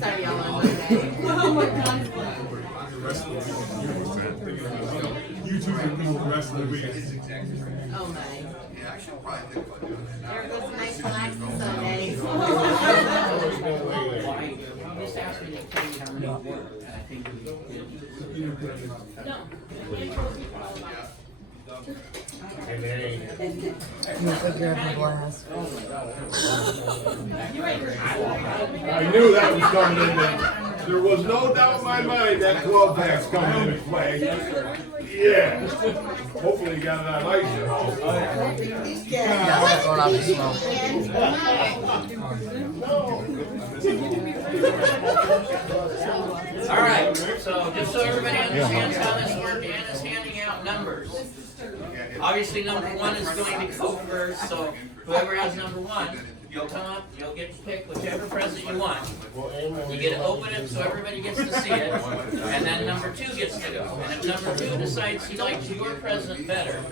Sorry, y'all. Oh my God. YouTube and people the rest of the week. Oh my. There goes a nice relaxing Sunday. Just ask me to tell you how many work, and I think we You figure out the glass. I knew that was coming in there. There was no doubt in my mind that 12 pack's coming into play. Yeah. Hopefully you got that license. Yeah, that's going off the smoke. All right, so just so everybody understands how this works, Ann is handing out numbers. Obviously, number 1 is going to go first, so whoever has number 1, you'll come up, you'll get to pick whichever present you want. You get to open it so everybody gets to see it, and then number 2 gets to go. And if number 2 decides he likes your present better,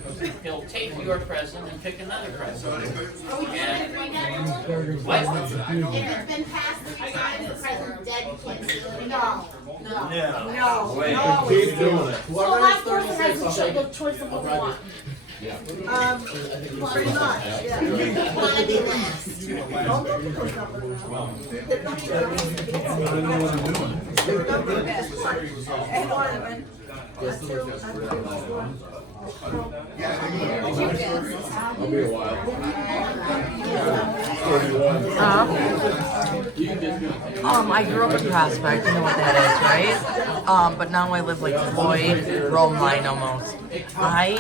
he'll take your present and pick another present. And what? If it's been passed 3 times, the present's dead, you can't see it. No. Wait. Keep doing it. So the last person has to show the choice of what they want. Pretty much, yeah. Wanna be last. I'll be a while. I grew up in Prospect, you know what that is, right? But now I live like Floyd, Rome line almost. I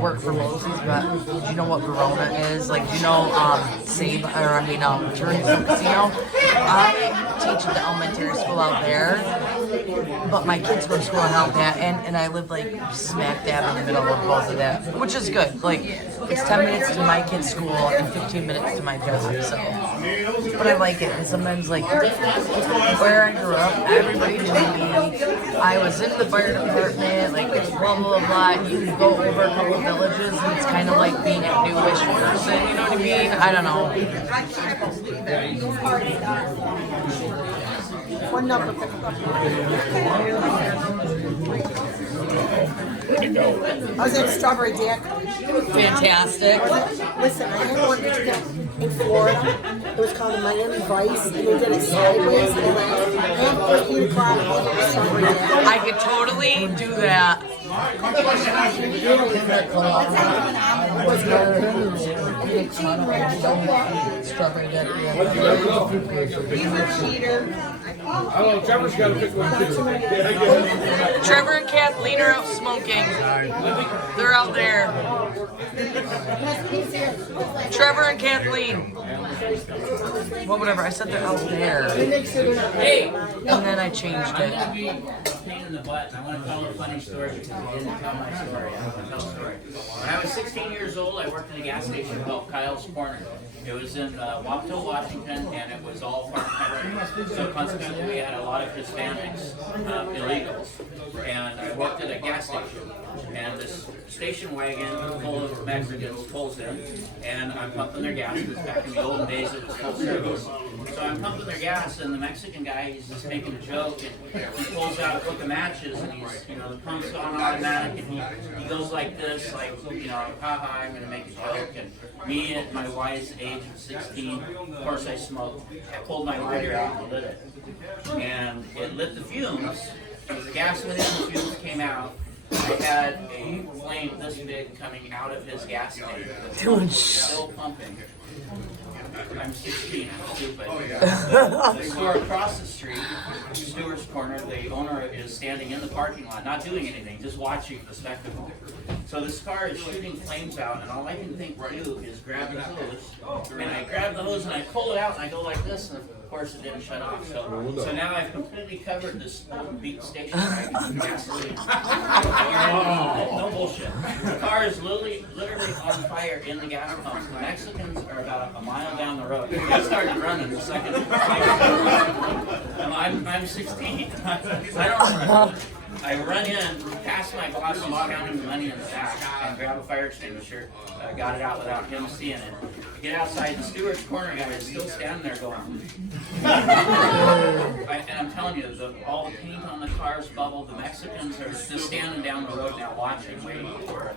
work for Macy's, but do you know what Verona is? Like, do you know Tourism Casino? I teach at the elementary school out there, but my kids go to school in Hellcat, and I live like smack dab in the middle of both of that, which is good. Like, it's 10 minutes to my kid's school and 15 minutes to my job, so. But I like it, and sometimes, like, where I grew up, everybody knew me. I was in the fire department, like, blah, blah, blah. You can go over a couple villages, and it's kind of like being a newish person, you know what I mean? I don't know. One number. I was at Strawberry Daiquiri. Fantastic. Listen, I had one in Florida. It was called a Miami Vice, and they did it sideways. And I could totally do that. He's a cheater. I don't know, Trevor's got to pick one too. Trevor and Kathleen are out smoking. They're out there. Trevor and Kathleen. Well, whatever. I said they're out there. Hey! And then I changed I'm it. gonna be a pain in the butt. I want to tell a funny story because I didn't tell my story. I want to tell a story. When I was 16 years old, I worked in a gas station called Kyle's Corner. It was in Wapato, Washington, and it was all farm country. So consequently, we had a lot of Hispanics, illegals. And I worked at a gas station. And this station wagon full of Mexicans pulls in, and I'm pumping their gas. It was back in the old days, it was full service. So I'm pumping their gas, and the Mexican guy, he's just making a joke, and he pulls out a book of matches, and he's, the pump's on automatic, and he goes like this, like, haha, I'm gonna make a joke. And me at my wise age of 16, of course I smoked. I pulled my lighter out and lit it. And it lit the fumes. The gas went in, the fumes came out. I had a flame this big coming out of his gas tank that was still pumping. I'm 16, I'm stupid. The store across the street, Stewart's Corner, the owner is standing in the parking lot, not doing anything, just watching the spectacle. So this car is shooting flames out, and all I can think to do is grab the hose. And I grab the hose and I pull it out and I go like this, and of course it didn't shut off. So now I've completely covered this beat station wagon with gasoline. No bullshit. The car is literally on fire in the gas pump. The Mexicans are about a mile down the road. I started running the second. I'm 16. I run in, past my boss who's counting the money in the back, and grab a fire extinguisher. Got it out without him seeing it. I get outside, the Stewart's Corner guy is still standing there going. And I'm telling you, all the paint on the cars bubbled. The Mexicans are just standing down the road now watching, waiting for it.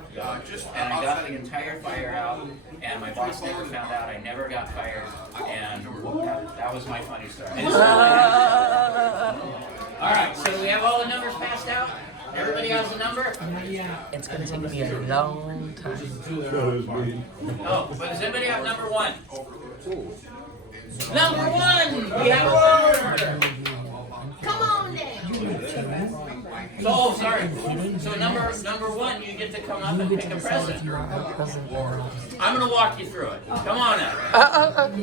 And I got the entire fire out, and my boss never found out. I never got fired, and that was my funny story. All right, so we have all the numbers passed out. Everybody has a number? It's gonna take me a long time. Oh, but does anybody have number one? Number one! We have a winner! Come on then. Oh, sorry. So number one, you get to come up and pick a present. I'm gonna walk you through it. Come on up.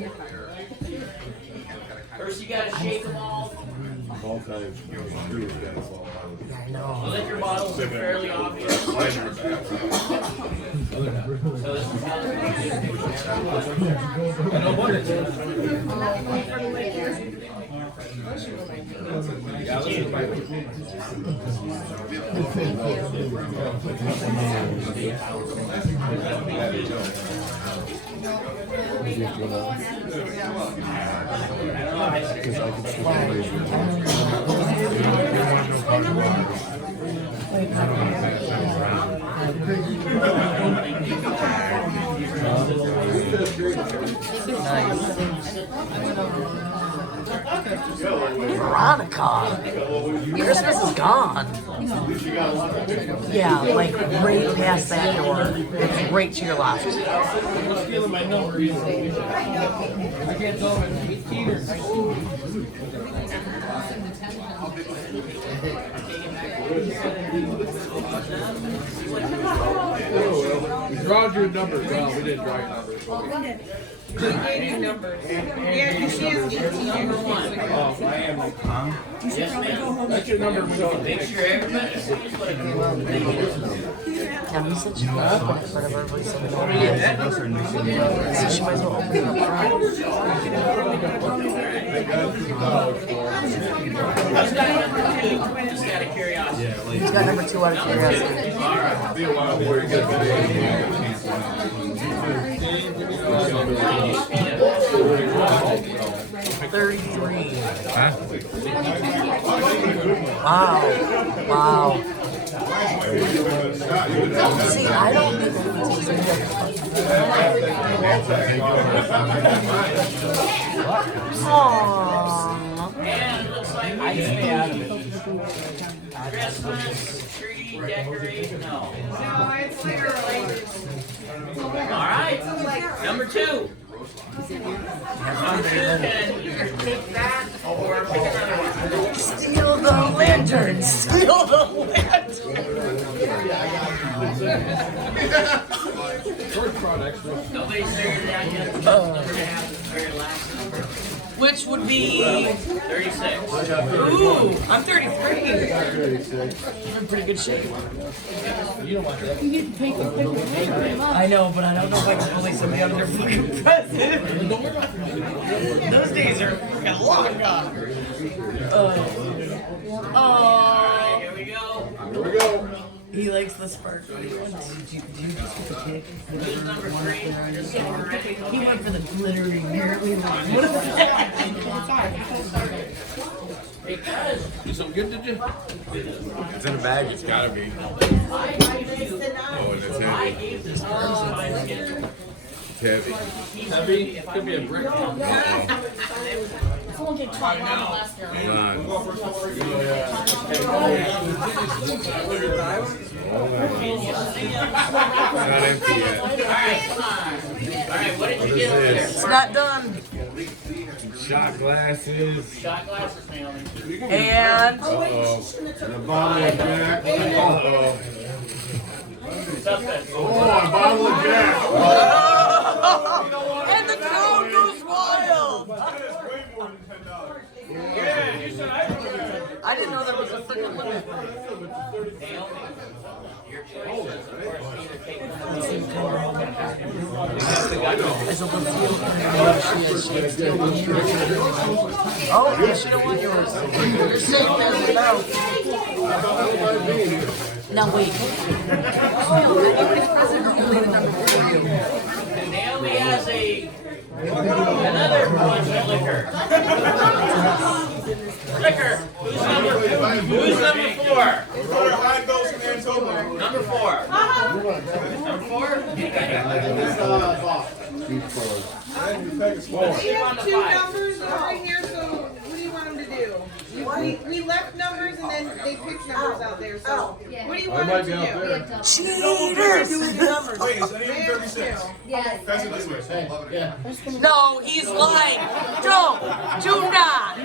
First, you gotta shake them all. All kinds of I know. The liquor bottles are fairly obvious. So this is how I know what it is. Yeah, this is my Veronica, Christmas is gone. Yeah, like right past that door. It's right to your left. I'm stealing my number either. I can't tell if it's 18 or 19. We drawed your numbers. Well, we didn't draw your numbers. We gave you numbers. Yeah, because she has 18. number one. Oh, I am. Huh? Yes, ma'am. That's your number. Make sure everybody sees what it is. Yeah, we said she was open it, but everybody said we don't have it. So she might as well open it up front. Who's got number two? Just out of curiosity. Who's got number 2 out of curiosity? All right. be a while before you get to 33. Wow. See, I don't think Aww. And it looks like I stay out of it. Christmas tree decoration. No. No, it's literally. All right. Number 2. Number 2 can either take that or pick another one. Steal the lantern! Steal the lantern! Nobody's figured it out yet. Number to have is the very last number. Which would be 36. Ooh, I'm 33. I'm in pretty good shape. You don't want that. I know, but I don't know if I can bully somebody out of their fucking present. Those days are fucking long gone. Alright, here we go. Here we go. He likes the sparkly one. Did you just get the kick? Who's number 3? Just so we're ready. He went for the glittery mirror. What is that? Because Do something good, did you? It's in a bag, it's gotta be. Oh, and it's I heavy. gave this person my schedule. It's heavy. Heavy? Could be a brick. It's only 12 less now. Not empty yet. Alright, what did you get over there? It's not done. Shot glasses. Shot glasses, Naomi. And Uh-oh. And a bottle of Jack. Uh-oh. Something. Oh, a bottle of Jack. and the crowd goes wild. Yeah, you said I remember that. I didn't know there was a freaking limit. Your choice is, of course, either take the As a little oh, you should have won yours. You're safe now. Now wait. And Naomi has another bunch of liquor. Liquor. Who's number 4? Hide those in Manitoba. Number 4. Number 4? We have 2 numbers over here, so what do you want them to do? We left numbers and then they picked numbers out there, so what do you want them to do? Cheaters! Wait, is any of them 36? Yes. Pass it this way. No, he's lying. Don't. Do not.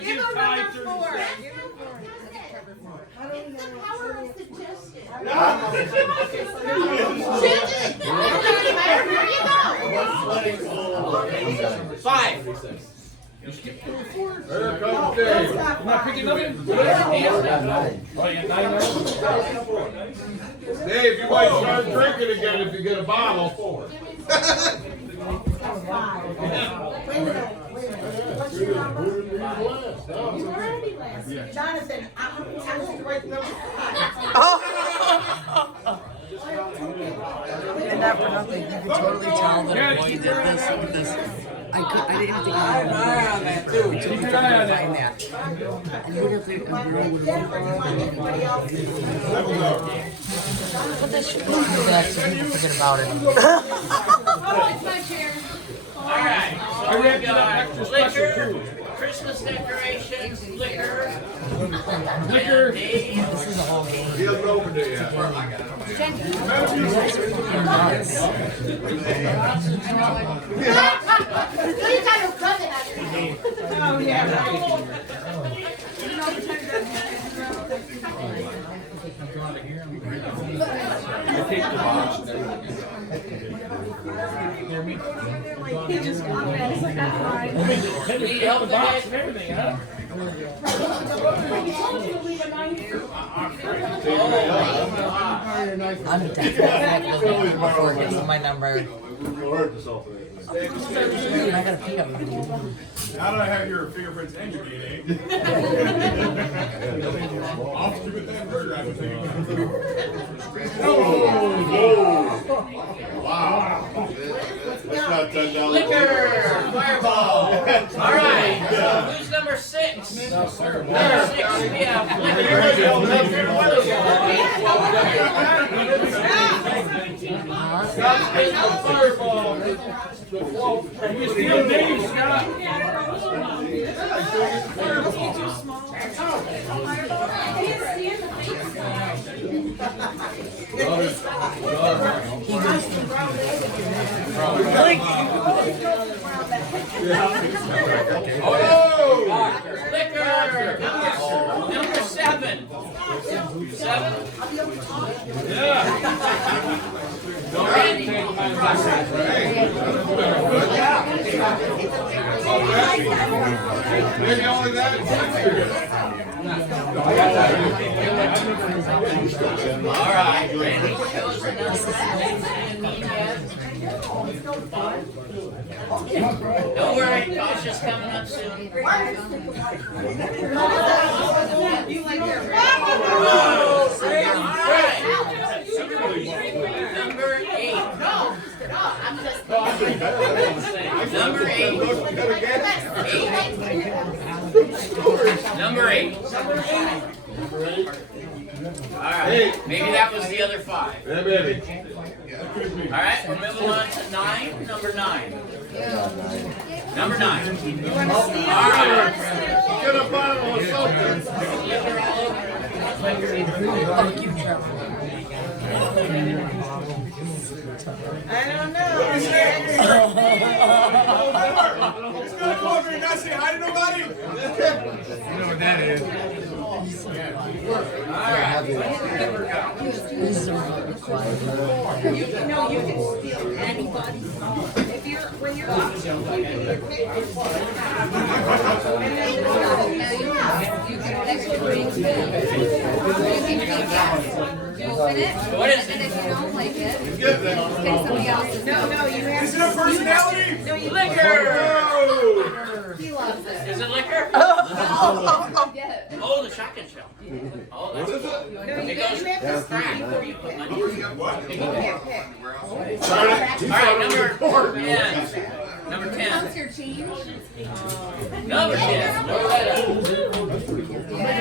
Give them number 4. Five. There comes Dave. I'm not picking nothing. Oh, yeah, 9 now? Dave, you might start drinking again if you get a bottle. Jonathan, I'm the right number. And not for nothing, you can totally tell that a boy did this. Look at this. I didn't think I had an eye on that too. It took me time to find that. And you would have think I'm really would have put this shit back so people forget about it. It's my chair. Alright, so we got liquor, Christmas decorations, liquor. Liquor. This is a whole game. He hasn't opened it yet. You got your cousin out here. Oh, yeah. He just got mad. He's like, I'm fine. Need help with the box and everything, huh? I'm definitely before it gets to my number. You'll hurt yourself. I gotta pee up. Now that I have your fingerprints and your DNA, I'll distribute that burger out of Wow. That's not $10. Liquor, fireball. Alright, so who's number 6? Number 6, we have liquor. Fireball. You steal Dave, Scott. Liquor, number 7. 7? Yeah. Randy, Maybe only that. Alright, Randy shows another Don't worry, Tasha's coming up soon. Number 8. I'm just Number 8. Number 8. Alright, maybe that was the other 5. Yeah, baby. Alright, we're moving on to 9, number 9. Number 9. Alright. Get a bottle of something. I don't know. It's gonna come over and not say hi to nobody. You know what that is. No, you can steal anybody. If you're when you're up, you can pick your Open it. What is And it? if you don't like it, pick somebody else's. No, you have Is it a personality? No, you Liquor! He loves it. Is it liquor? Yeah. Oh, the shotgun shell. Oh, that's cool. It goes for crack where you put money. Alright, number 10. Number 10. Counts your change. Number 10. We're ready.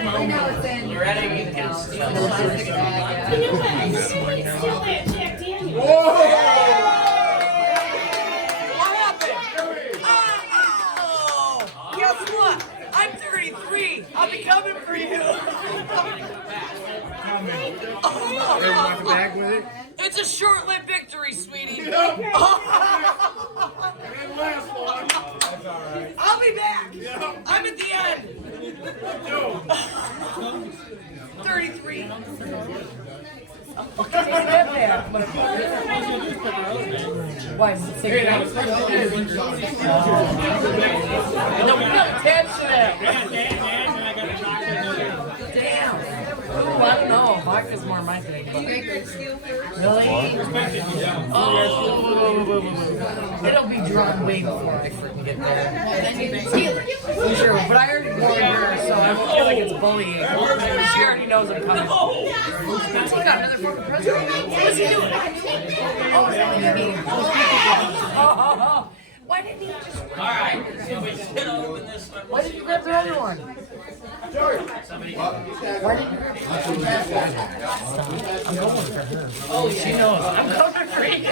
I know it's in. You ready? You can steal the Plastic bag, yeah. Guess what? I'm 33. I'll be coming for you. Everyone back with it. It's a short-lived victory, sweetie. Last one. I'll be back. I'm at the end. 33. Why? No, we got attached to that. Damn. Oh, I don't know. Vodka's more my thing. Really? Oh. It'll be drunk way before I freaking get there. Sure, but I already warned her, so I don't feel like it's bullying. She already knows I'm coming. He got another fucking present. What's he doing? Oh, why didn't he just... Alright, so we just gonna open this one. Why did you grab the other one? Somebody. Why did you grab the other one? I'm going for her. Oh, she knows. I'm coming for you.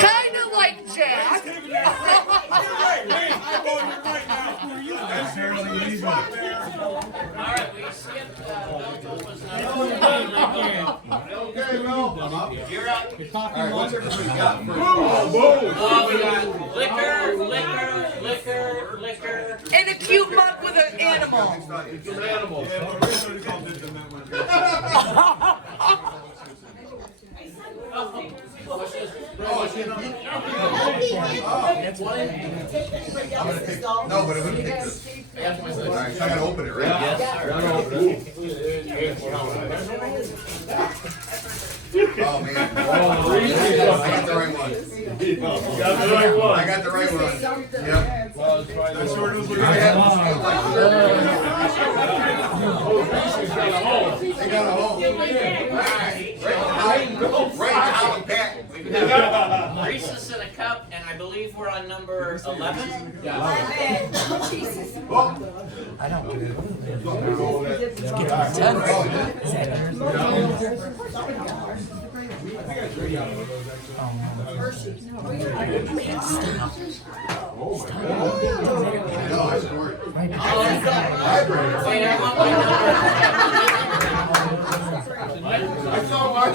Kind of like Jack. Alright, we skipped Tolpas. Okay, well. You're up. Alright, what's everybody got first? Oh, we got liquor. And a cute mug with an animal. It's an animal. I'm gonna pick. No, but I'm gonna pick this. Alright, so I gotta open it, right? Yes, Oh man. I got the right one. I got the right one. Yep. That's where it was. They got a hole. Right now, back. Reese's in a cup, and I believe we're on number 11. I don't get it. Let's get to 10. No, I scored. I saw my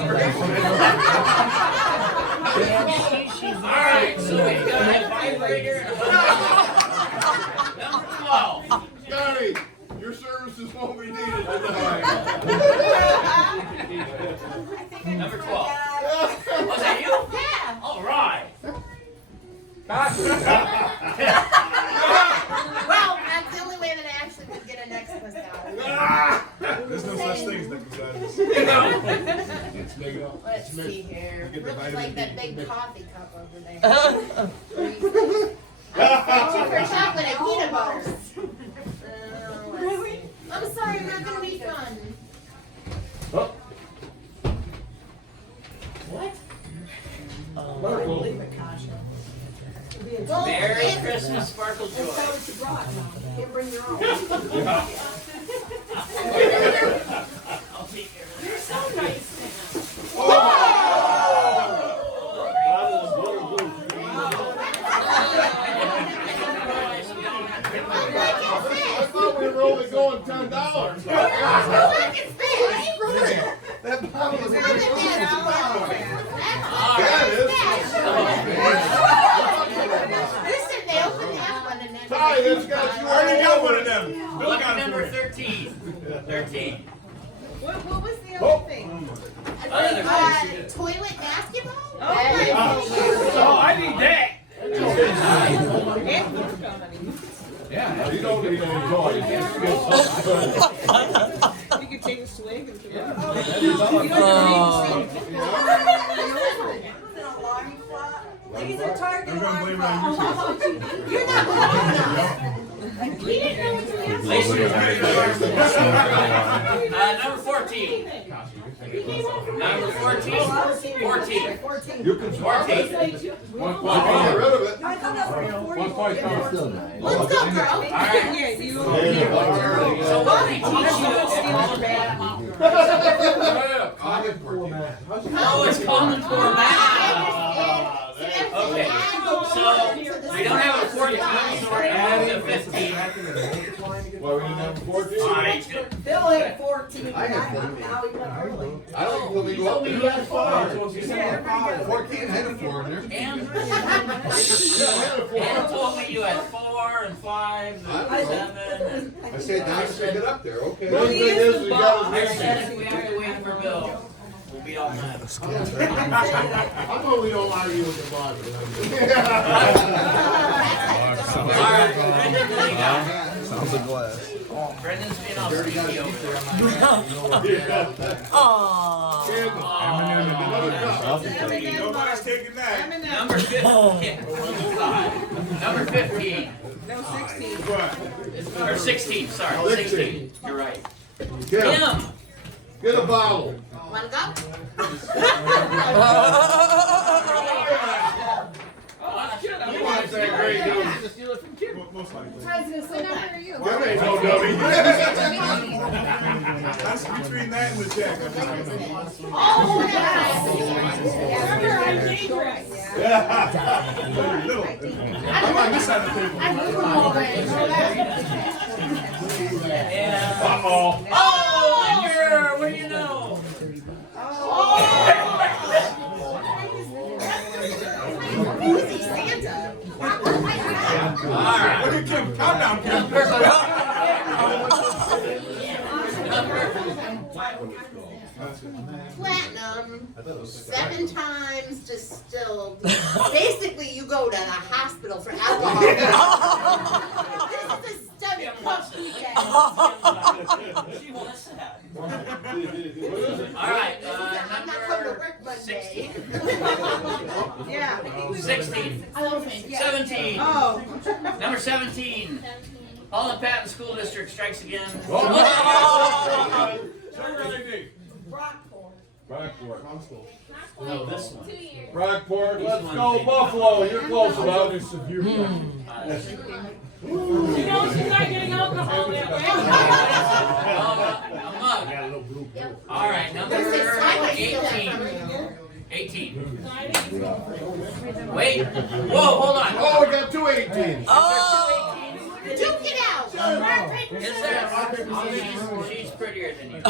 Alright, so we've got a vibrator and a number 12. Scotty, your services won't be needed tonight. Number 12. Was that you? Yeah. Alright. Well, that's the only way that I actually would get a necklace out. There's no such thing as necklaces. Let's see here. Looks like that big coffee cup over there. Thank you for chocolate and peanut butter. Really? I'm sorry, I'm not gonna be fun. What? Merry Christmas, Sparkle Joy. That's what you brought. can't bring your own. I'll take care of it. You're so nice. I thought we were only going $10. That bottle is That is. Listen, they opened that one and then. Ty, that's got you. I already got one of them. Bill Lucky got it for number me. 13. 13. What was the other thing? Toilet basketball? Oh, Oh, I need that. Yeah. You don't need any toys. You can take a swig and These are Target I'm gonna blame it on alarm you. You're not going We didn't know what Number 14. Number 14. 14. You can swap it. 14. Get rid of it. I thought that was 40. Let's go, girl. All right. Yeah, you. So what they teach you Oh, it's common for math. Okay, so we don't have a 14, so we're adding a 15. Why we didn't have a 14? Bill had 14. Now he went early. I don't think we go up there. 14 had a 4 in there. And told me you had 4 and 5 and 7. I said, now you pick it up there, okay. Well, he is the boss. I said if we have to wait for Bill, we'll be all night. How about we don't argue with the boss? All right, Brendan, what do you got? Sounds like glass. Brendan's being all sneaky over there. Nobody's taking that. Number 15. Number 15. No, 16. Or 16, sorry, 16. You're right. Kim, get a bottle. Wanna go? You want that great dude. Most likely. President, what number are you? That ain't no dummy. That's between that and the jack. Oh, Little. I'm on this side of the table. Uh-oh. Oh, Linger, what do you know? Who's Santa? All right. What do you Kim? Countdown, Kim. Platinum, 7 times distilled. Basically, you go to the hospital for alcohol. This is a stomach pump weekend. She wants that. All right, I'm not coming to number work Monday. 16. Yeah. 16. 17. Oh. Number 17. Holland Patton School District strikes again. Brockport. No, this one. Brockport, let's go Buffalo. You're close enough. You know she's not getting alcohol that way. All right, number 18. 18. Wait. Whoa, hold on. Oh, we got 2 18s. Duke it out. Is there? She's prettier than you.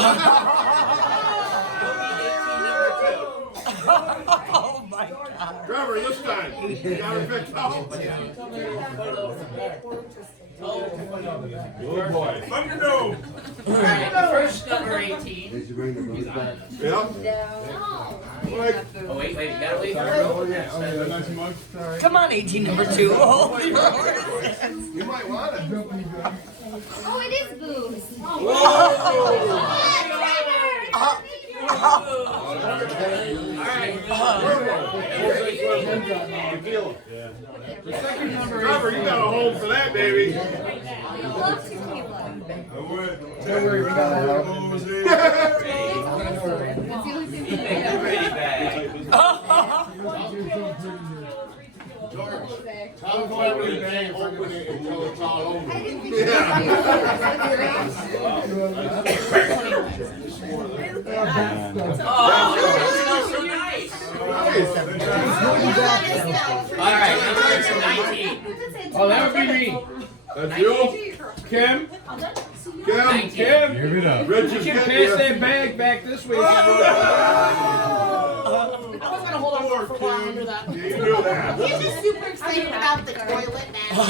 Oh my God. Trevor, this time. You got her fixed out. Good boy. Thunder no. All right, the first number 18. Did you bring the booze back? Yeah. Oh, wait, you gotta wait for her. Not too much. Sorry. Come on, 18 number 2. You might want it. Oh, it is booze. Trevor, you got a home for that, baby. I love tequila. I would. Don't worry, we got it out. It's the only thing Make a pretty bag. Tom, what we Can't open it until it's all over. Oh, so nice. All right, number 19. Oh, that would be me. That's you? Kim? Kim? Give it up. Rich You is can getting pass you. that bag back this way. I was gonna hold on for a while under that. You knew that. He's just super excited about the toilet now.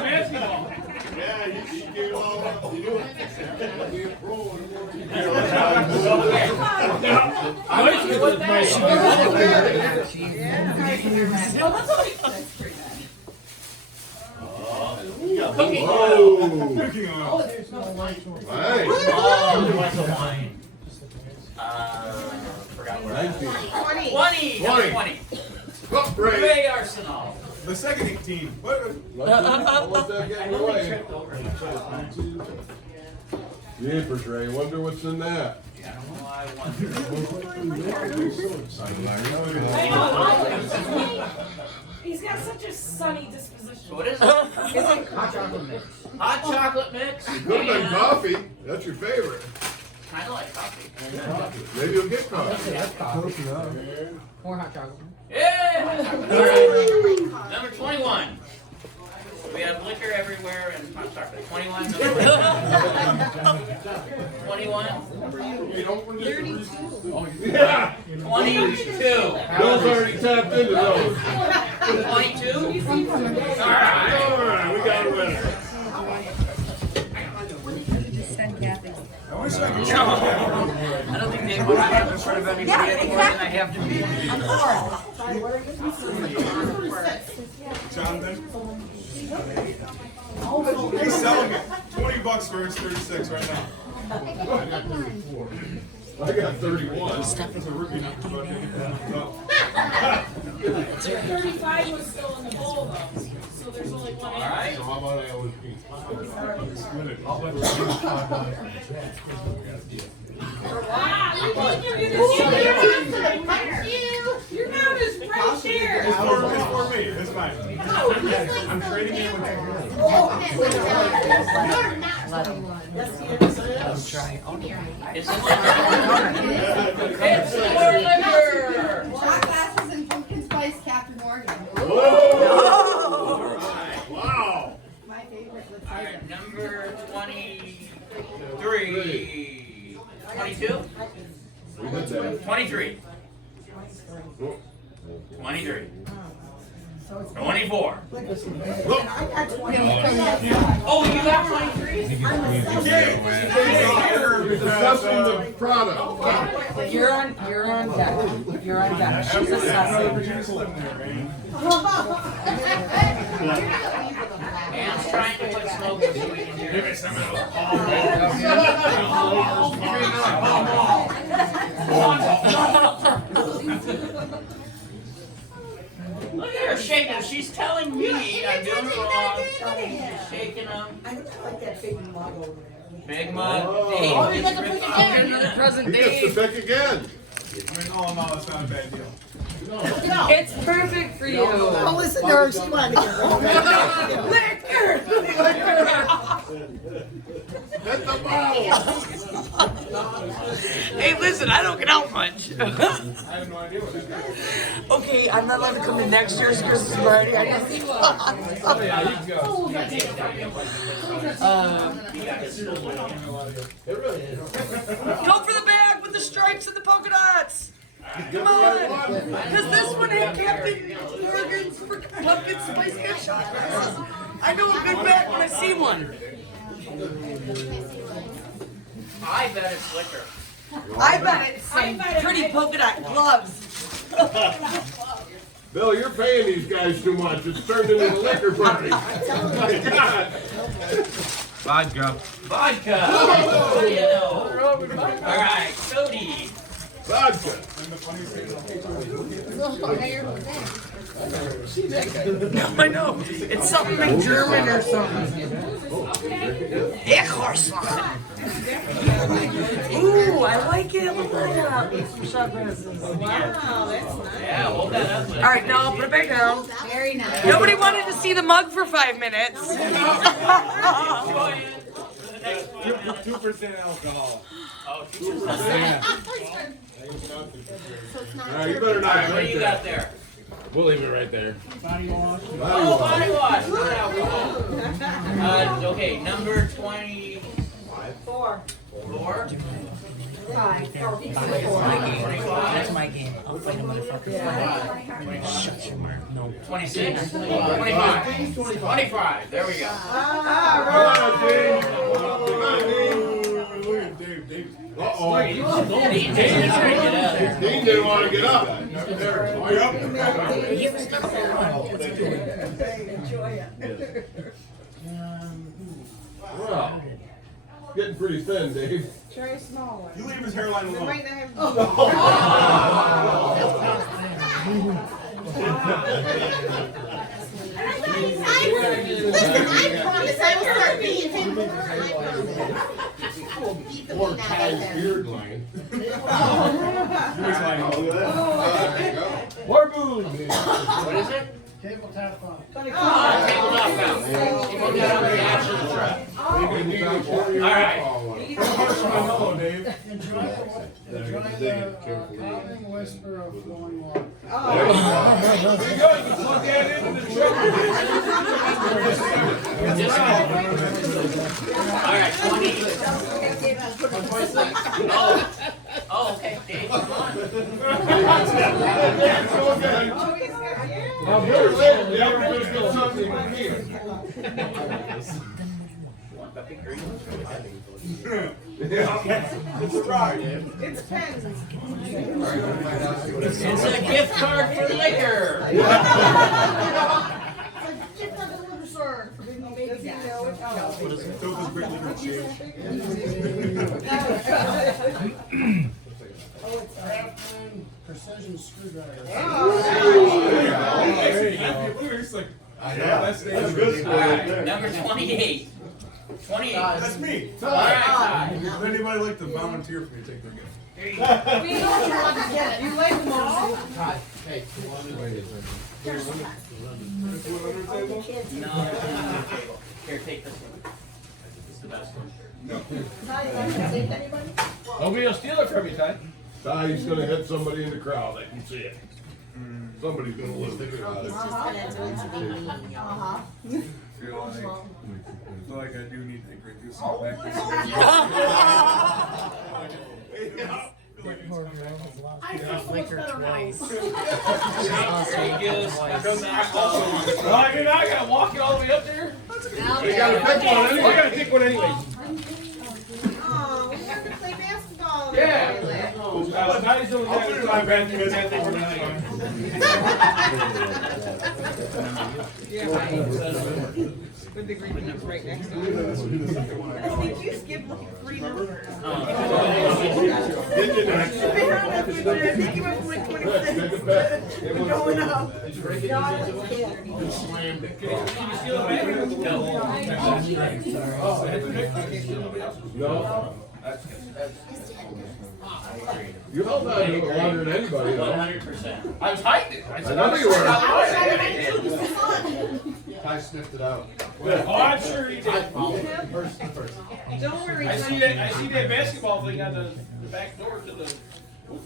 Basketball. Yeah, you gave all up. You knew it. You're pro Cooking Whoa. oil. Cooking oil. Nice. Oh, what's the wine? Forgot where I 20. 20. Up, Ray. Ray Arsenal. The second team. What? Let that get I in know the they way. tripped over. Jeepers, Ray. Wonder what's in that. I don't know why I wonder. He's got such a sunny disposition. What is it? Hot chocolate mix. Hot chocolate mix. Good than coffee. That's your favorite. Kind of like coffee. Maybe you'll get coffee. More hot chocolate. Yeah! All right. Number 21. We have liquor everywhere and hot chocolate. 21. 21. Hey, don't forget to yeah. 22. Bill's already tapped into those. 22. All right, we got a winner. I wish I could I don't think they want to have in front of anybody anymore than I have to be. Jonathan. He's selling it. $20 for his 36 right now. I got 34. I got 31. That's a rookie number, but Their 35 was still in the bowl though, so there's only one. All right. So how about I always keep? Your mouth is right there. It's for me. It's mine. I'm trading in with that girl. I'm trying. It's more liquor. Shot glasses and pumpkin spice, Captain Morgan. Whoa! Wow! My favorite. All right, number 23. 22? We did that. 23. 23. 24. Oh, you got 23? Discussing the product. You're on deck. You're on deck. She's assessing. Anne's trying to put slogans so we can hear it. Look at her shaking. She's telling me I'm doing it wrong. She's shaking them. I like that big mug over there. Big mug. Oh. Dave, Oh, you gets got the ripped pick off. again. Another present, He gets to Dave. pick again. I mean, all in all, it's not a bad deal. It's perfect for you. Oh, listen to her, she wanted to get liquor. Hit the bottle. Hey, listen, I don't get out much. I have no idea what that is. Okay, I'm not allowed to come to next year's Christmas party. I guess. Oh, yeah, you can go. Go for the bag with the stripes and the polka dots. Come on, because this one had Captain Morgan's for pumpkin spice and shot glasses. I know a good bag when I see one. I bet it's liquor. I bet it's some pretty polka dot gloves. Bill, you're paying these guys too much. It's turned into a liquor party. My God. Vodka. Vodka. What do you know? All right, Cody. Vodka. And the funniest thing No, I know. It's something like German or something. Ich Horsemann. Ooh, I like it. Look at that. Some shot glasses. Wow, that's nice. Yeah, hold that up. All right, now I'll put it back down. Very nice. Nobody wanted to see the mug for 5 minutes. 2% alcohol. Oh, 2%. So it's not. Alright, you better not. What do you got there? We'll leave it right there. Oh, body wash, not alcohol. Okay, number 24. 4. That's my game. I'll fight a motherfucker. Shut your mouth. No. 26. 25. 25. There we go. Uh-oh. Dean didn't get up. Dean didn't want to get up. Well, getting pretty thin, Dave. Try a small one. You leave his hairline We alone. might not have. Listen, I promise I will start being him more. I promise. Keep the Poor meat out Ty's of there. beard line. More booze. What is it? Tabletop fun. Tabletop foul. All right. Enjoy the calming whisper of flowing water. There you go, you can plug that into the truck. All right, 20. Oh, okay. Dave, come on. Now, better later, the other just got something to me. It's a ride. It's pens. It's a gift card for liquor. Tolpas great liquor exchange. Precision screwdriver. That's good. All right, number 28. 28. That's me. All right, Would anybody like to volunteer for me to take their gift? there you go. You like them all? No. Here, take this one. It's the best one. Nobody will steal it from you, Ty. Ty's gonna hit somebody in the crowd, I can see it. Somebody's gonna lose. It's just gonna do it to be mean. Feel like I do need to break this back. I liquor twice. There you go. Well, I mean, I gotta walk it all the way up there. You gotta pick one anyway. I gotta pick one anyway. Oh, we have to play basketball. Yeah. Ty's doing that. I'll put it in my bed because I think we're not With the green numbers right next to it. I think you skipped like 3 numbers. Did you not? I think you went from like 26. Going up. Slammed it. Can you steal it back? No. You held on to it longer than anybody, though. 100%. I was hiding it. I I said, know you were. Ty sniffed it out. Oh, I'm sure he did. Don't worry. I see that basketball thing on the back door to the room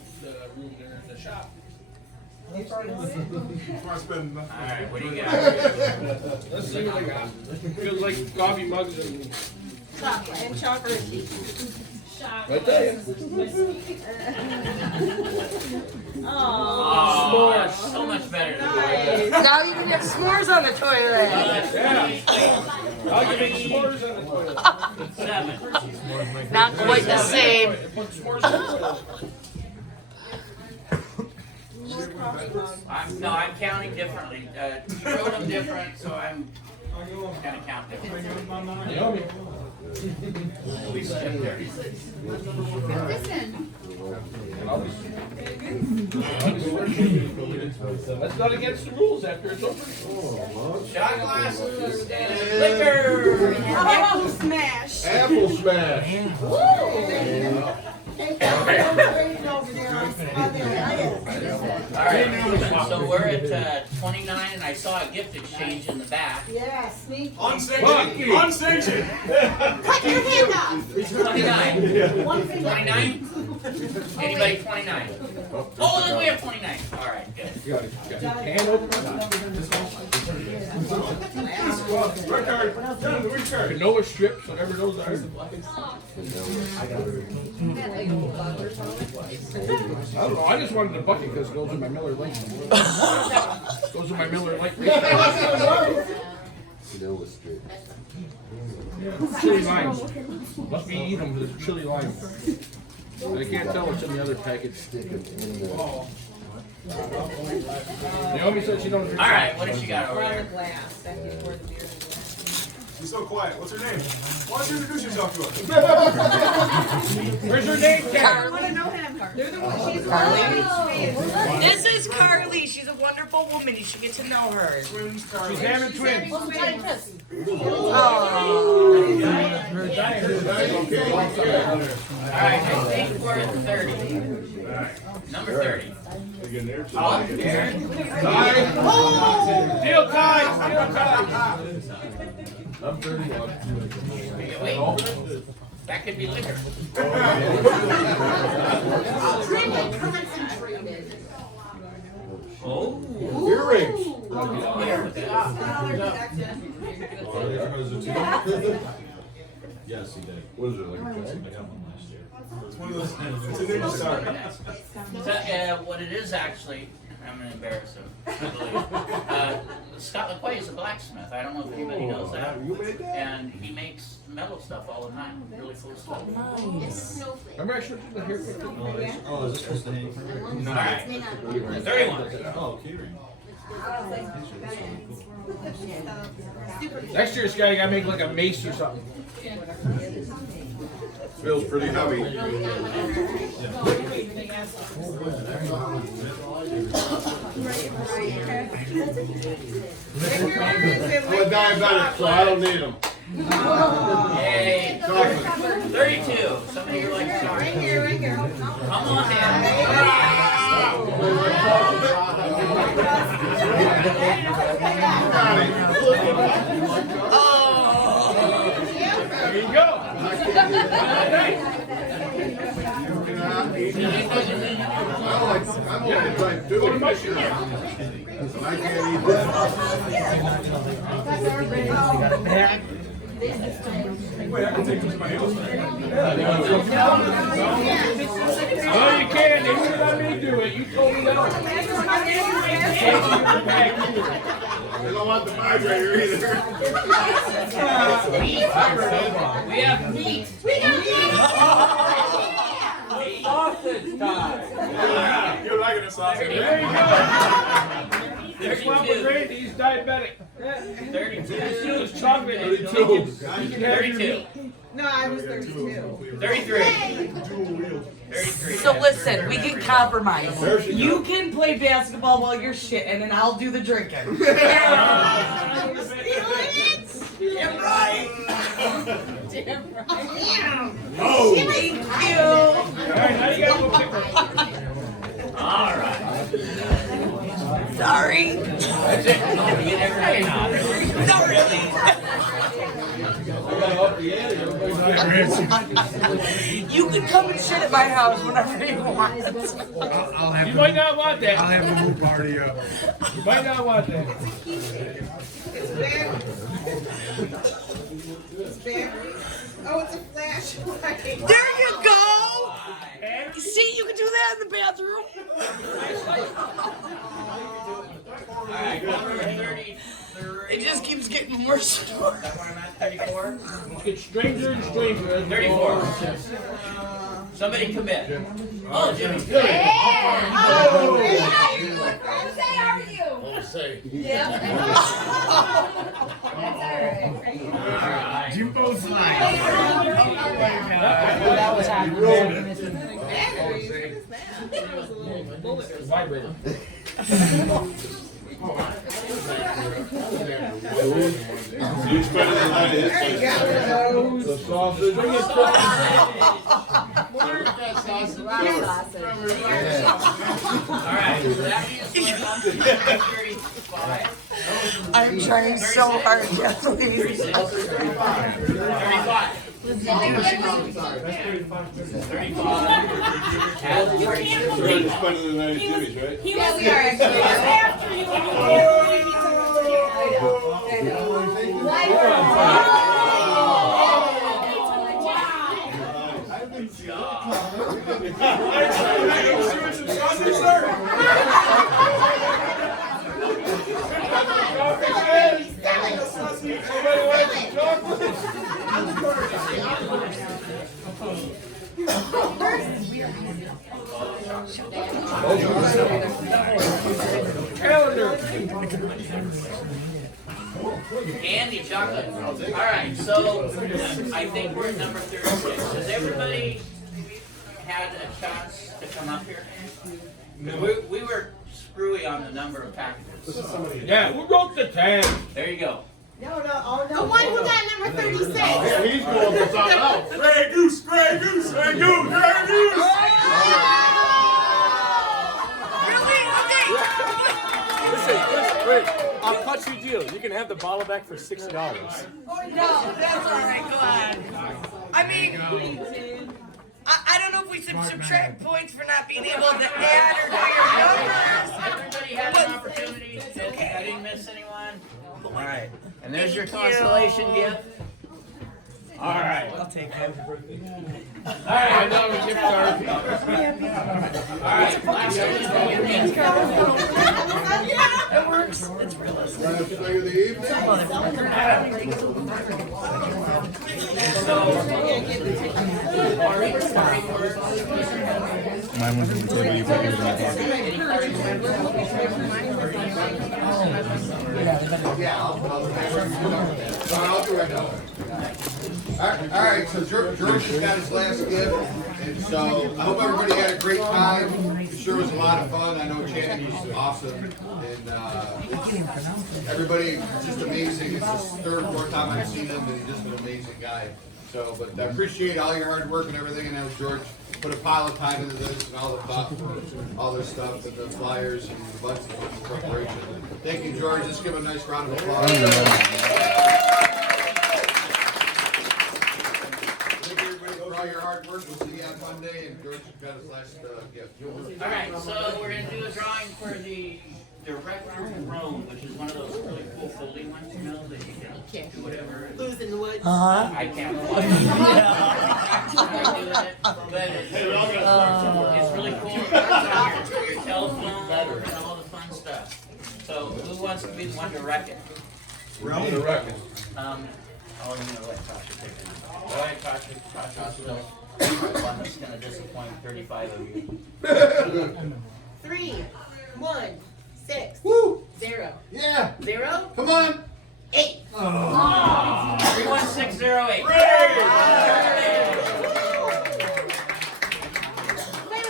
there in the shop. Before I spend nothing. Alright, what do you got? Let's see what I got. Feels like coffee mugs and. Chocolate and chocolate. I tell you. Oh, that's so much better than mine. Now you can get s'mores on the toilet. Yeah. I'll give you s'mores on the toilet. 7. Not quite the same. Put s'mores on the toilet. I'm counting differently. You wrote them different, so I'm gonna count different. Yummy. We skipped there. Listen. That's not against the rules after it's over. Shot glasses and liquor. Apple smash. Apple smash. Alright, so we're at 29 and I saw a gift exchange in the back. Yeah, sneaky. Unsanctioned. Unsanctioned. Cut your hand off. 29. 29? Anybody 29? Oh, then we have 29. Alright, good. You got it. Hand opener. Red card. Done. Red card. Canoa strips, whatever those are. I don't know. I just wanted the bucket because it goes in my Miller Lite. Goes in my Miller Lite. Chili limes. Must be eating them with chili lime. And I can't tell what's in the other package. Naomi said she don't drink. Alright, what does she got over there? She's so quiet. What's her name? Why don't you introduce yourself to us? Where's her name, Kat? I want to know him. They're the one. She's the one. This is Carly. She's a wonderful woman. You should get to know her. She's having twins. Alright, I think we're at 30. Number 30. Oh, Aaron. Deal time! Deal time! I'm 31. Wait, that could be liquor. Extremely concentrated. Oh. Earrings. Yes, he did. What is it, like a I got one last year. It's one of those. It's a ninja star. So, what it is actually, I'm going to embarrass him, I believe. Scott LaQuay is a blacksmith. I don't know if anybody knows that. And he makes metal stuff all the time. Really cool stuff. It's snowflake. Remember I showed you the haircut? Oh, is this supposed to hang from here? All right. 31. Oh, catering. Next year's guy got to make like a mace or something. Feels pretty heavy. I'm a diabetic, so I don't need them. Yay. 32. Somebody who likes chocolate. Right here. Come on in. There you go. I'm only trying to do it. So I can't eat that. Wait, I can take this to my house. Oh, you can. They wouldn't let me do it. You told me no. I don't want the vibrator either. We have meat. Sausage time. You're liking the sausage. There you go. Next one with Randy, he's diabetic. 32. It's chocolate. 32. You can have your 32. meat. No, I was 32. 33. 33. So listen, we can compromise. You can play basketball while you're shitting, and I'll do the drinking. Damn right. Oh. Thank you. All right, now you got a little pickle. All right. Sorry. That's it. No, you get everything out. Not really. You can come and sit at my house whenever you want. You might not want that. I'll have a little party up. You might not want that. It's bad. It's bad. Oh, it's a flashlight. There you go. See, you can do that in the bathroom. Alright, number 33. It just keeps getting worse. That one I'm at 34. It gets stranger and stranger. 34. Somebody commit. Oh, Jimmy. Hey! Oh. Say, how are you? I'll say. Yeah. That's alright. Jimbo's line. That was happening. Vibrator. It's better than that is. The sausage. Alright, so that means we're up to 35. I'm trying so hard, Kathleen. 35. 35. It's better than that Jimmy's, right? He was after you. Candy chocolate. Alright, so I think we're at number 36. Has everybody had a chance to come up here? We were screwy on the number of packages. Yeah, who wrote the tag? There you go. No, oh no. The one who got number 36. Yeah, he's going for something else. Grey Goose, Grey Goose, Grey Goose, Grey Goose! Listen, wait. I'll cut you a deal. You can have the bottle back for $60. No, that's all right. Go on. I mean, I don't know if we should subtract points for not being able to add or do your numbers. Everybody had an opportunity. I didn't miss anyone. Alright, and there's your Thank you. consolation gift. Alright. I'll take that. Alright, now we gift card. Alright, last It works. It's realistic. Last thing of the evening. Mine was on the table. You put yours in my pocket. I'll do it right now. All right, so George has got his last gift, and so I hope everybody had a great time. It sure was a lot of fun. I know Channing was awesome, and everybody just amazing. It's his third or fourth time I've seen him, and he's just an amazing guy. So, but I appreciate all your hard work and everything, and I know George put a pile of time into this and all the thought for all this stuff and the flyers and the bunch of preparation. Thank you, George. Let's give a nice round of applause. Thank you, everybody, for all your hard work. We'll see you on Monday, and George has got his last gift. Alright, so we're going to do a drawing for the Director's Throne, which is one of those really cool folding ones, you know, that you can do whatever. Who's in the woods? I can't avoid it. But it's really cool. It works on your telephone and all the fun stuff. So who wants to be the one to wreck it? Round the record. I'm gonna let Tasha pick it. Go ahead, Tasha's the one that's gonna disappoint 35 of you. 3, 1, 6, Woo! 0. Yeah! 0, Come on! 8. 31608. Wait,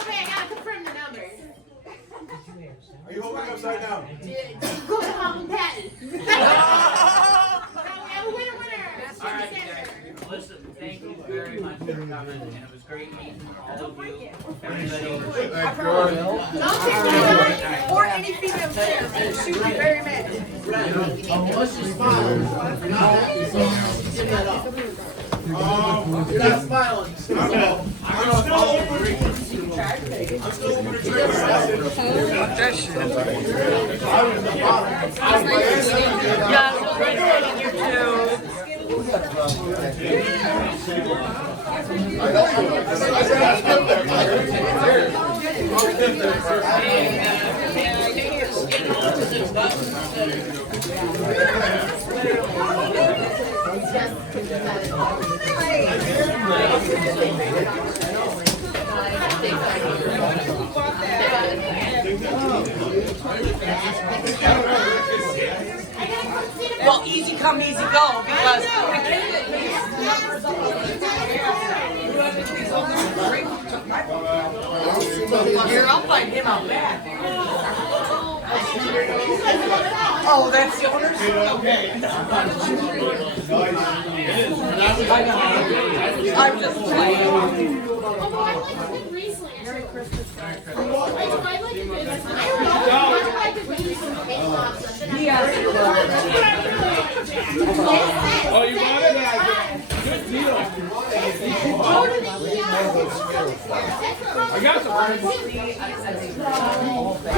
I gotta confirm the numbers. Are you holding upside down? Go to Home Patton. We have a winner. All right, guys. Listen, thank you very much for coming, and it was great meeting all of you. Everybody. Or any female player. She would be very mad. Unless you smile. You're not smiling. I'm still open to drink. Well, easy come, easy go, because Here, I'll find him out back. Oh, that's the owner's? Okay. I'm just playing. Merry Christmas, guys. I Oh, you want it? Good deal. I got some.